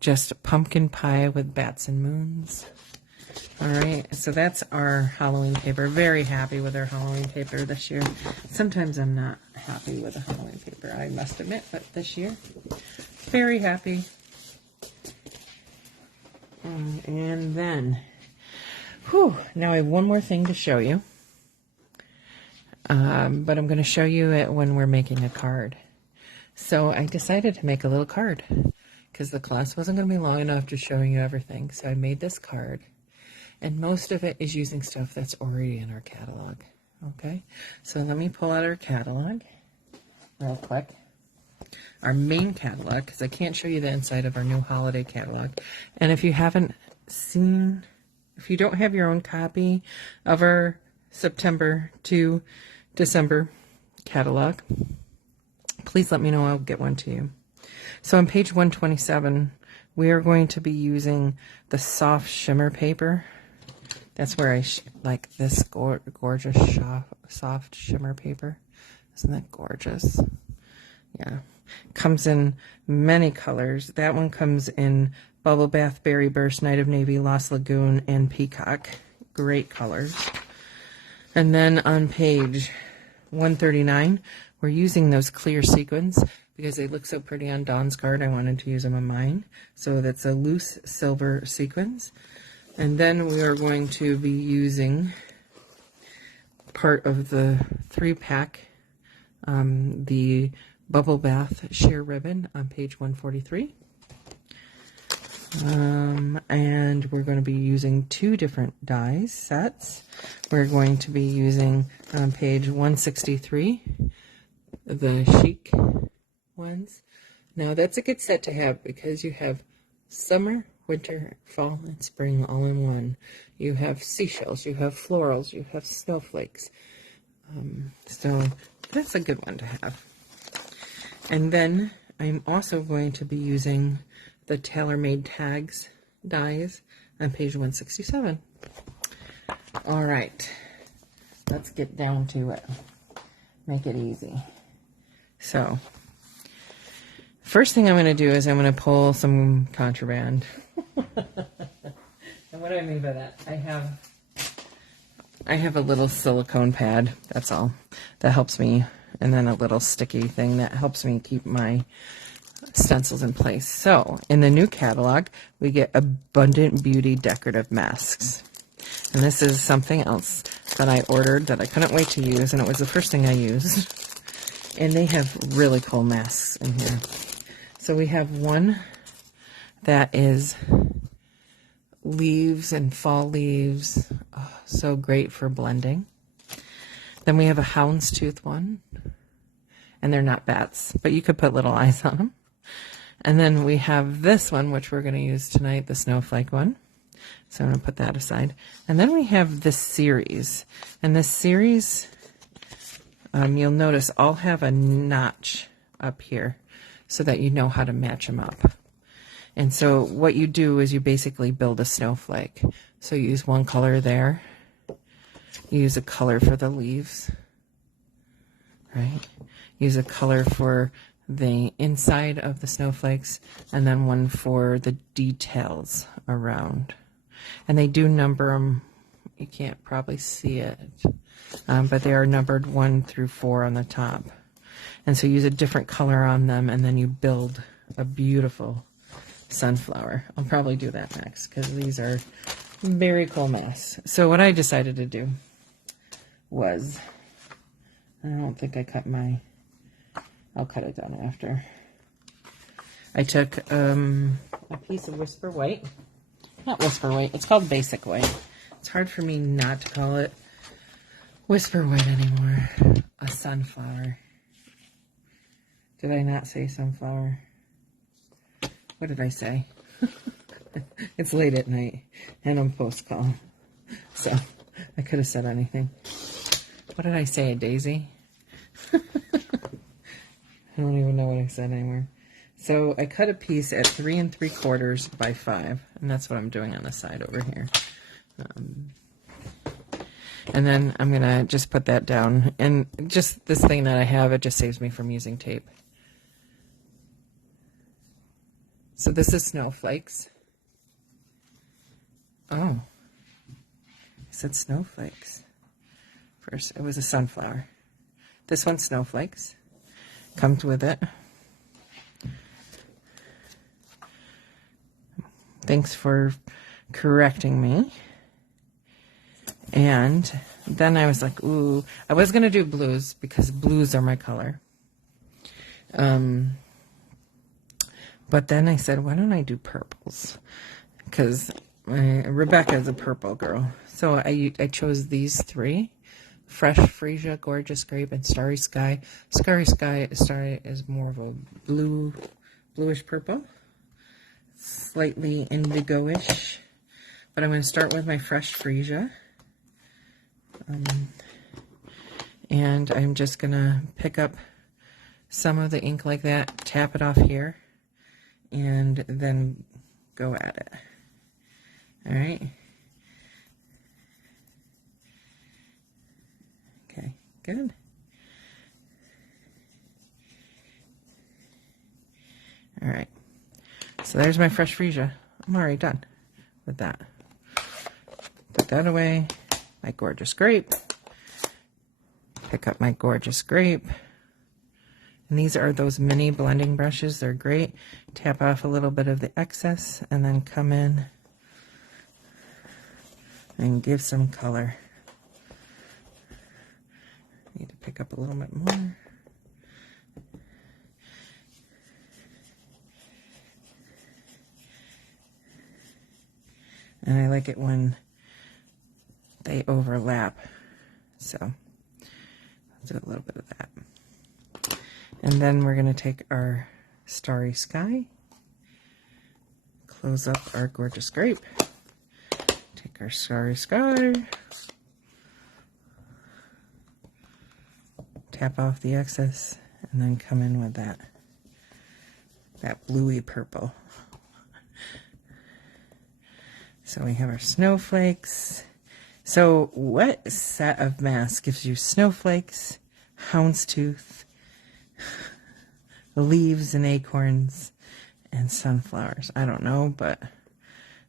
just pumpkin pie with bats and moons. All right, so that's our Halloween paper. Very happy with our Halloween paper this year. Sometimes I'm not happy with the Halloween paper, I must admit, but this year, very happy. And then, now I have one more thing to show you. But I'm going to show you it when we're making a card. So I decided to make a little card because the class wasn't going to be long enough to show you everything. So I made this card. And most of it is using stuff that's already in our catalog. Okay, so let me pull out our catalog real quick. Our main catalog, because I can't show you the inside of our new holiday catalog. And if you haven't seen, if you don't have your own copy of our September to December catalog, please let me know. I'll get one to you. So on page 127, we are going to be using the soft shimmer paper. That's where I like this gorgeous soft shimmer paper. Isn't that gorgeous? Yeah. Comes in many colors. That one comes in Bubble Bath, Berry Burst, Night of Navy, Lost Lagoon, and Peacock. Great colors. And then on page 139, we're using those clear sequins because they look so pretty on Dawn's card. I wanted to use them on mine. So that's a loose silver sequins. And then we are going to be using part of the 3-pack, the Bubble Bath sheer ribbon on page 143. And we're going to be using 2 different dies sets. We're going to be using on page 163 the chic ones. Now that's a good set to have because you have summer, winter, fall, and spring all in one. You have seashells, you have florals, you have snowflakes. So that's a good one to have. And then I'm also going to be using the tailor-made tags dies on page 167. All right, let's get down to it. Make it easy. So, first thing I'm going to do is I'm going to pull some contraband. And what do I mean by that? I have I have a little silicone pad, that's all. That helps me, and then a little sticky thing that helps me keep my stencils in place. So, in the new catalog, we get Abundant Beauty Decorative Masks. And this is something else that I ordered that I couldn't wait to use, and it was the first thing I used. And they have really cool masks in here. So we have one that is leaves and fall leaves. Oh, so great for blending. Then we have a houndstooth one. And they're not bats, but you could put little eyes on them. And then we have this one, which we're going to use tonight, the snowflake one. So I'm going to put that aside. And then we have this series. And this series, you'll notice all have a notch up here so that you know how to match them up. And so what you do is you basically build a snowflake. So you use one color there. You use a color for the leaves, right? Use a color for the inside of the snowflakes, and then one for the details around. And they do number them. You can't probably see it, but they are numbered 1 through 4 on the top. And so use a different color on them, and then you build a beautiful sunflower. I'll probably do that next because these are very cool masks. So what I decided to do was, I don't think I cut my, I'll cut it down after. I took a piece of Whisper White. Not Whisper White, it's called Basic White. It's hard for me not to call it Whisper White anymore. A sunflower. Did I not say sunflower? What did I say? It's late at night and I'm post call. So I could have said anything. What did I say? A daisy? I don't even know what I said anymore. So I cut a piece at 3 3/4 by 5, and that's what I'm doing on the side over here. And then I'm gonna just put that down, and just this thing that I have, it just saves me from using tape. So this is snowflakes. Oh, I said snowflakes. First, it was a sunflower. This one's snowflakes. Comes with it. Thanks for correcting me. And then I was like, ooh, I was going to do blues because blues are my color. But then I said, why don't I do purples? Because Rebecca is a purple girl. So I chose these 3. Fresh Freesia, Gorgeous Grape, and Starry Sky. Starry is more of a bluish purple. Slightly indigo-ish. But I'm going to start with my Fresh Freesia. And I'm just going to pick up some of the ink like that, tap it off here, and then go at it. All right. Okay, good. All right. So there's my Fresh Freesia. I'm already done with that. Put that away. My Gorgeous Grape. Pick up my Gorgeous Grape. And these are those mini blending brushes. They're great. Tap off a little bit of the excess and then come in and give some color. Need to pick up a little bit more. And I like it when they overlap. So let's do a little bit of that. And then we're going to take our Starry Sky, close up our Gorgeous Grape, take our Starry Sky, tap off the excess, and then come in with that bluey purple. So we have our snowflakes. So what set of masks gives you snowflakes, houndstooth, leaves and acorns, and sunflowers? I don't know, but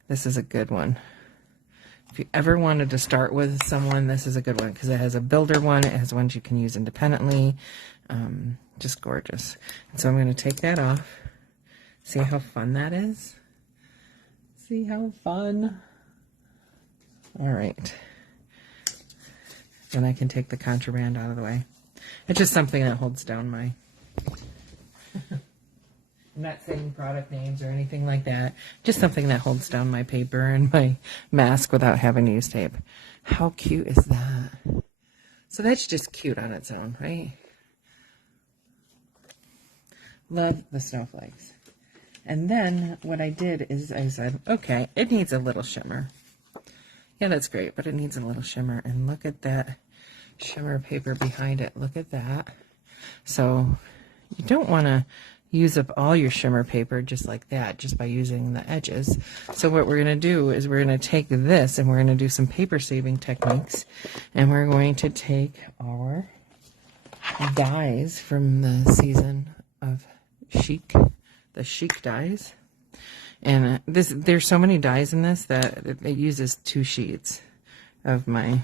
this is a good one If you ever wanted to start with someone, this is a good one because it has a builder one. It has ones you can use independently. Just gorgeous. And so I'm going to take that off. See how fun that is? See how fun? All right. Then I can take the contraband out of the way. It's just something that holds down my... I'm not saying product names or anything like that. Just something that holds down my paper and my mask without having to use tape. How cute is that? So that's just cute on its own, right? Love the snowflakes. And then what I did is I said, okay, it needs a little shimmer. Yeah, that's great, but it needs a little shimmer. And look at that shimmer paper behind it. Look at that. So you don't want to use up all your shimmer paper just like that, just by using the edges. So what we're going to do is we're going to take this and we're going to do some paper saving techniques. And we're going to take our dyes from the season of chic, the chic dyes. And there's so many dyes in this that it uses 2 sheets of my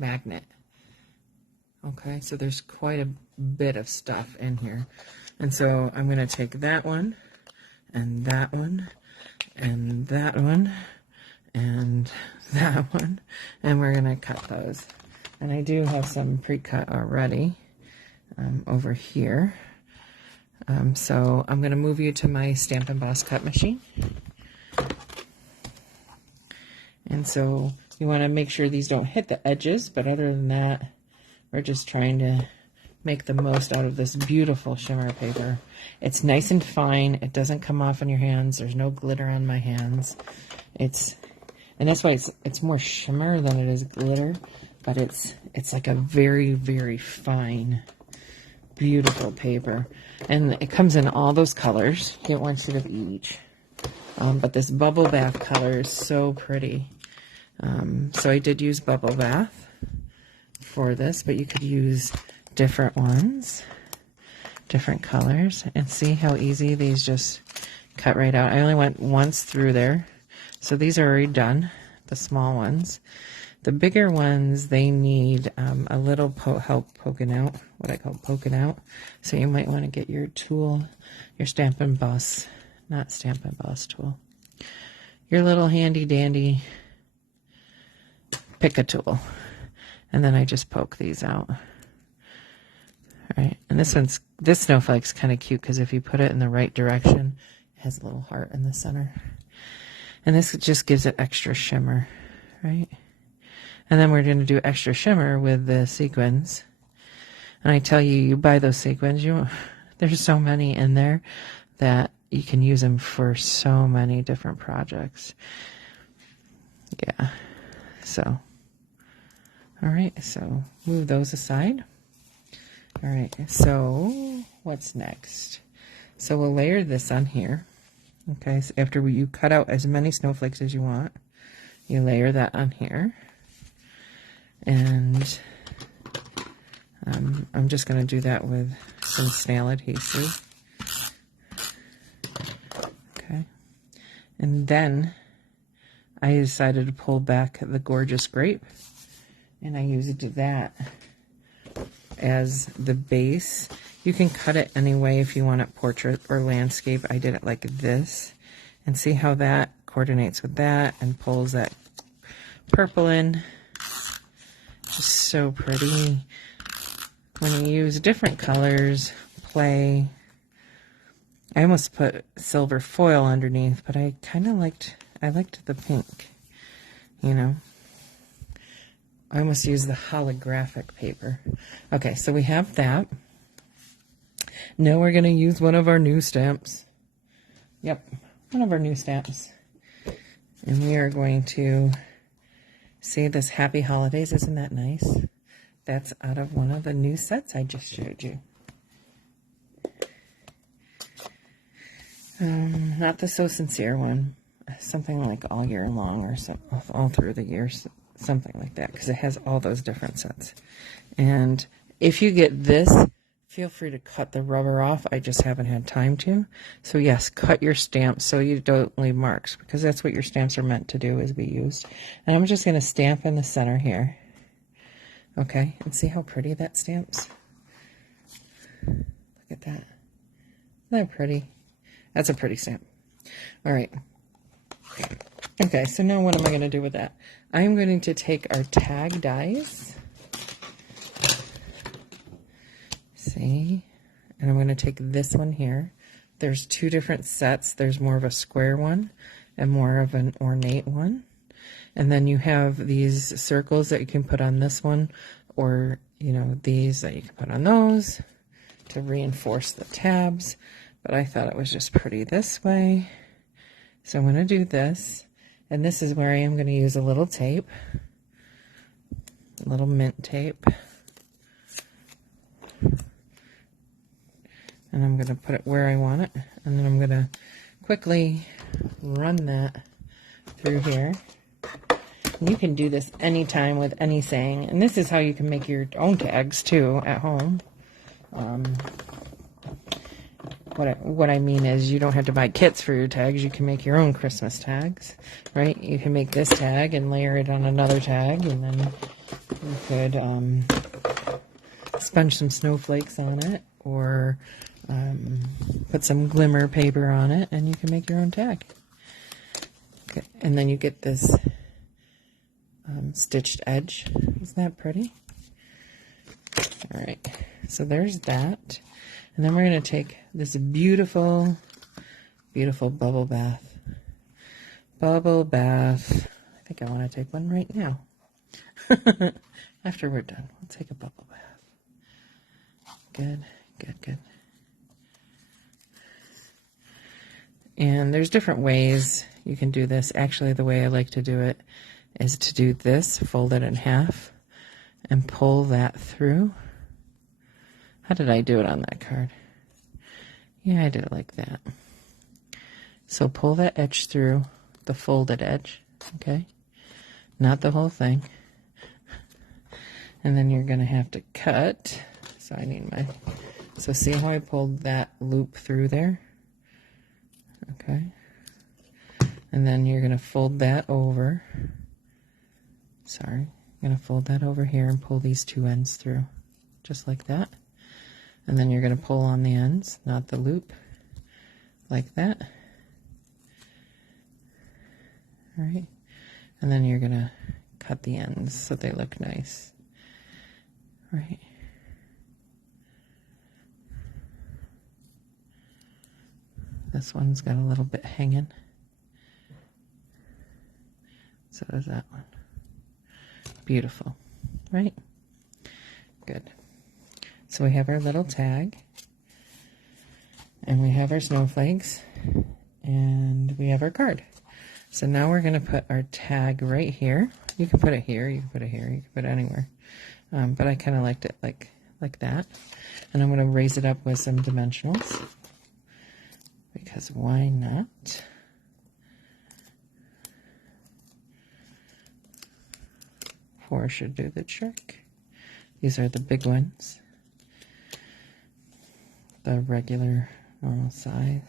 magnet. Okay, so there's quite a bit of stuff in here. And so I'm going to take that one, and that one, and that one, and that one, and we're going to cut those. And I do have some pre-cut already over here. So I'm going to move you to my Stamp and Boss cut machine. And so you want to make sure these don't hit the edges, but other than that, we're just trying to make the most out of this beautiful shimmer paper. It's nice and fine. It doesn't come off on your hands. There's no glitter on my hands. And that's why it's more shimmer than it is glitter, but it's like a very, very fine, beautiful paper. And it comes in all those colors. You get 1 sheet of each. But this bubble bath color is so pretty. So I did use bubble bath for this, but you could use different ones, different colors, and see how easy these just cut right out. I only went once through there, so these are already done, the small ones. The bigger ones, they need a little help poking out, what I call poking out. So you might want to get your tool, your Stamp and Boss, not Stamp and Boss tool, your little handy dandy pick a tool. And then I just poke these out. All right, and this snowflake's kind of cute because if you put it in the right direction, it has a little heart in the center. And this just gives it extra shimmer, right? And then we're going to do extra shimmer with the sequins. And I tell you, you buy those sequins, there's so many in there that you can use them for so many different projects. Yeah, so... All right, so move those aside. All right, so what's next? So we'll layer this on here. Okay, so after you cut out as many snowflakes as you want, you layer that on here. And I'm just going to do that with some snail adhesive. Okay, and then I decided to pull back the gorgeous grape. And I used that as the base. You can cut it anyway if you want it portrait or landscape. I did it like this. And see how that coordinates with that and pulls that purple in. Just so pretty. When you use different colors, play. I almost put silver foil underneath, but I kind of liked the pink, you know. I almost use the holographic paper. Okay, so we have that. Now we're going to use one of our new stamps. Yep, one of our new stamps. And we are going to say this Happy Holidays. Isn't that nice? That's out of one of the new sets I just showed you. Not the So Sincere one. Something like All Year Long or so, all through the years. Something like that, because it has all those different sets. And if you get this feel free to cut the rubber off. I just haven't had time to. So yes, cut your stamps so you don't leave marks, because that's what your stamps are meant to do, is be used. And I'm just going to stamp in the center here. Okay, and see how pretty that stamps? Look at that. Isn't that pretty? That's a pretty stamp. All right. Okay, so now what am I going to do with that? I'm going to take our tag dies. See? And I'm going to take this one here. There's two different sets. There's more of a square one and more of an ornate one. And then you have these circles that you can put on this one, or, you know, these that you can put on those to reinforce the tabs. But I thought it was just pretty this way. So I'm going to do this. And this is where I am going to use a little tape, a little mint tape. And I'm going to put it where I want it. And then I'm going to quickly run that through here. You can do this anytime with any saying. And this is how you can make your own tags too at home. What I mean is, you don't have to buy kits for your tags. You can make your own Christmas tags, right? You can make this tag and layer it on another tag, and then you could sponge some snowflakes on it, or put some glimmer paper on it, and you can make your own tag. Okay, and then you get this stitched edge. Isn't that pretty? All right, so there's that. And then we're going to take this beautiful, beautiful bubble bath. Bubble bath. I think I want to take one right now. After we're done, we'll take a bubble bath. Good, good, good. And there's different ways you can do this. Actually, the way I like to do it is to do this, fold it in half, and pull that through. How did I do it on that card? Yeah, I did it like that. So pull that edge through, the folded edge, okay? Not the whole thing. And then you're going to have to cut. So I need my... So see how I pulled that loop through there? Okay. And then you're going to fold that over. Sorry. I'm going to fold that over here and pull these two ends through. Just like that. And then you're going to pull on the ends, not the loop, like that. All right. And then you're going to cut the ends so they look nice. All right. This one's got a little bit hanging. So does that one. Beautiful, right? Good. So we have our little tag, and we have our snowflakes, and we have our card. So now we're going to put our tag right here. You can put it here, you can put it here, you can put it anywhere. But I kind of liked it like that. And I'm going to raise it up with some dimensionals, because why not? Four should do the trick. These are the big ones. The regular normal size.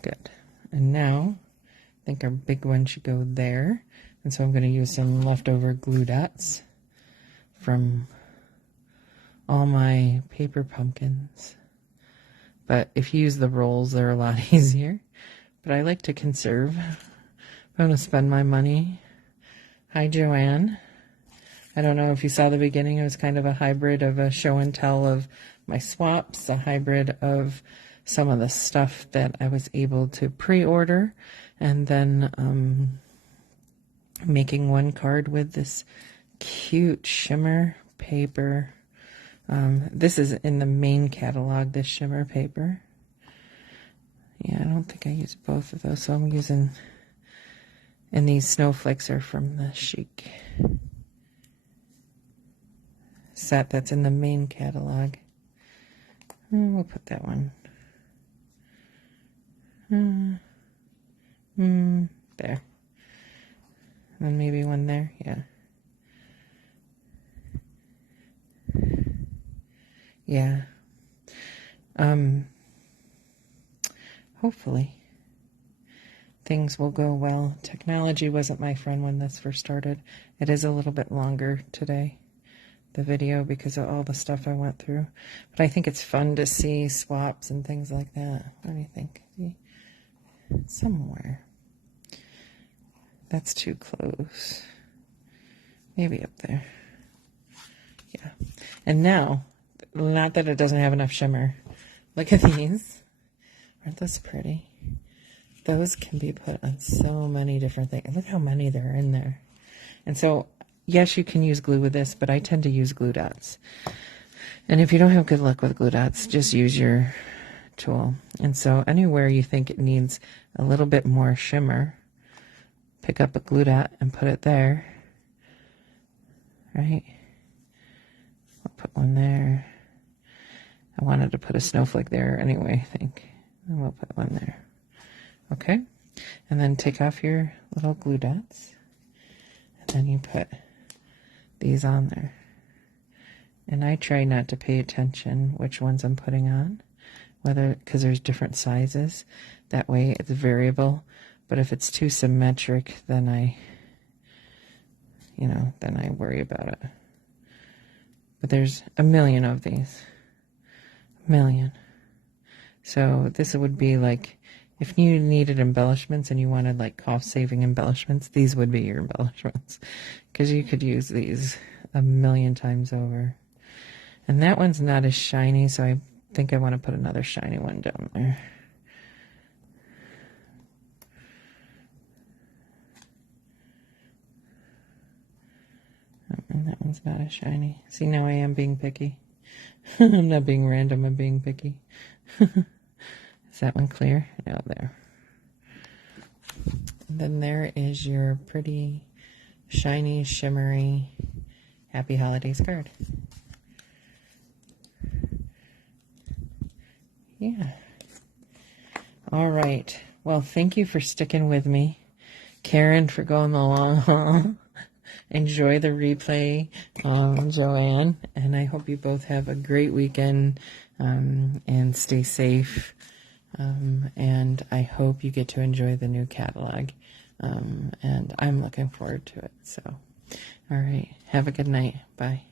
Good. And now I think our big one should go there. And so I'm going to use some leftover glue dots from all my paper pumpkins. But if you use the rolls, they're a lot easier. But I like to conserve. If I'm going to spend my money. Hi, Joanne. I don't know if you saw the beginning. It was kind of a hybrid of a show and tell of my swaps, a hybrid of some of the stuff that I was able to pre-order, and then making one card with this cute shimmer paper. This is in the main catalog, this shimmer paper. Yeah, I don't think I used both of those, so I'm using, and these snowflakes are from the Chic set that's in the main catalog. And we'll put that one there. And maybe one there, yeah. Yeah. Hopefully things will go well. Technology wasn't my friend when this first started. It is a little bit longer today, the video, because of all the stuff I went through. But I think it's fun to see swaps and things like that. What do you think? See? Somewhere. That's too close. Maybe up there. Yeah. And now, not that it doesn't have enough shimmer. Look at these. Aren't those pretty? Those can be put on so many different things. Look how many there are in there. And so, yes, you can use glue with this, but I tend to use glue dots. And if you don't have good luck with glue dots, just use your tool. And so anywhere you think it needs a little bit more shimmer, pick up a glue dot and put it there. Right? I'll put one there. I wanted to put a snowflake there anyway, I think. And we'll put one there. Okay? And then take off your little glue dots. And then you put these on there. And I try not to pay attention which ones I'm putting on, because there's different sizes. That way it's variable. But if it's too symmetric, then I worry about it. But there's a million of these. A million. So this would be like, if you needed embellishments and you wanted like cough-saving embellishments, these would be your embellishments. Because you could use these a million times over. And that one's not as shiny, so I think I want to put another shiny one down there. And that one's not as shiny. See, now I am being picky. I'm not being random, I'm being picky. Is that one clear? No, there. And then there is your pretty, shiny, shimmery, Happy Holidays card. Yeah. All right. Well, thank you for sticking with me. Karen, for going the long haul. Enjoy the replay, Joanne, and I hope you both have a great weekend and stay safe. And I hope you get to enjoy the new catalog. And I'm looking forward to it. So, all right. Have a good night. Bye.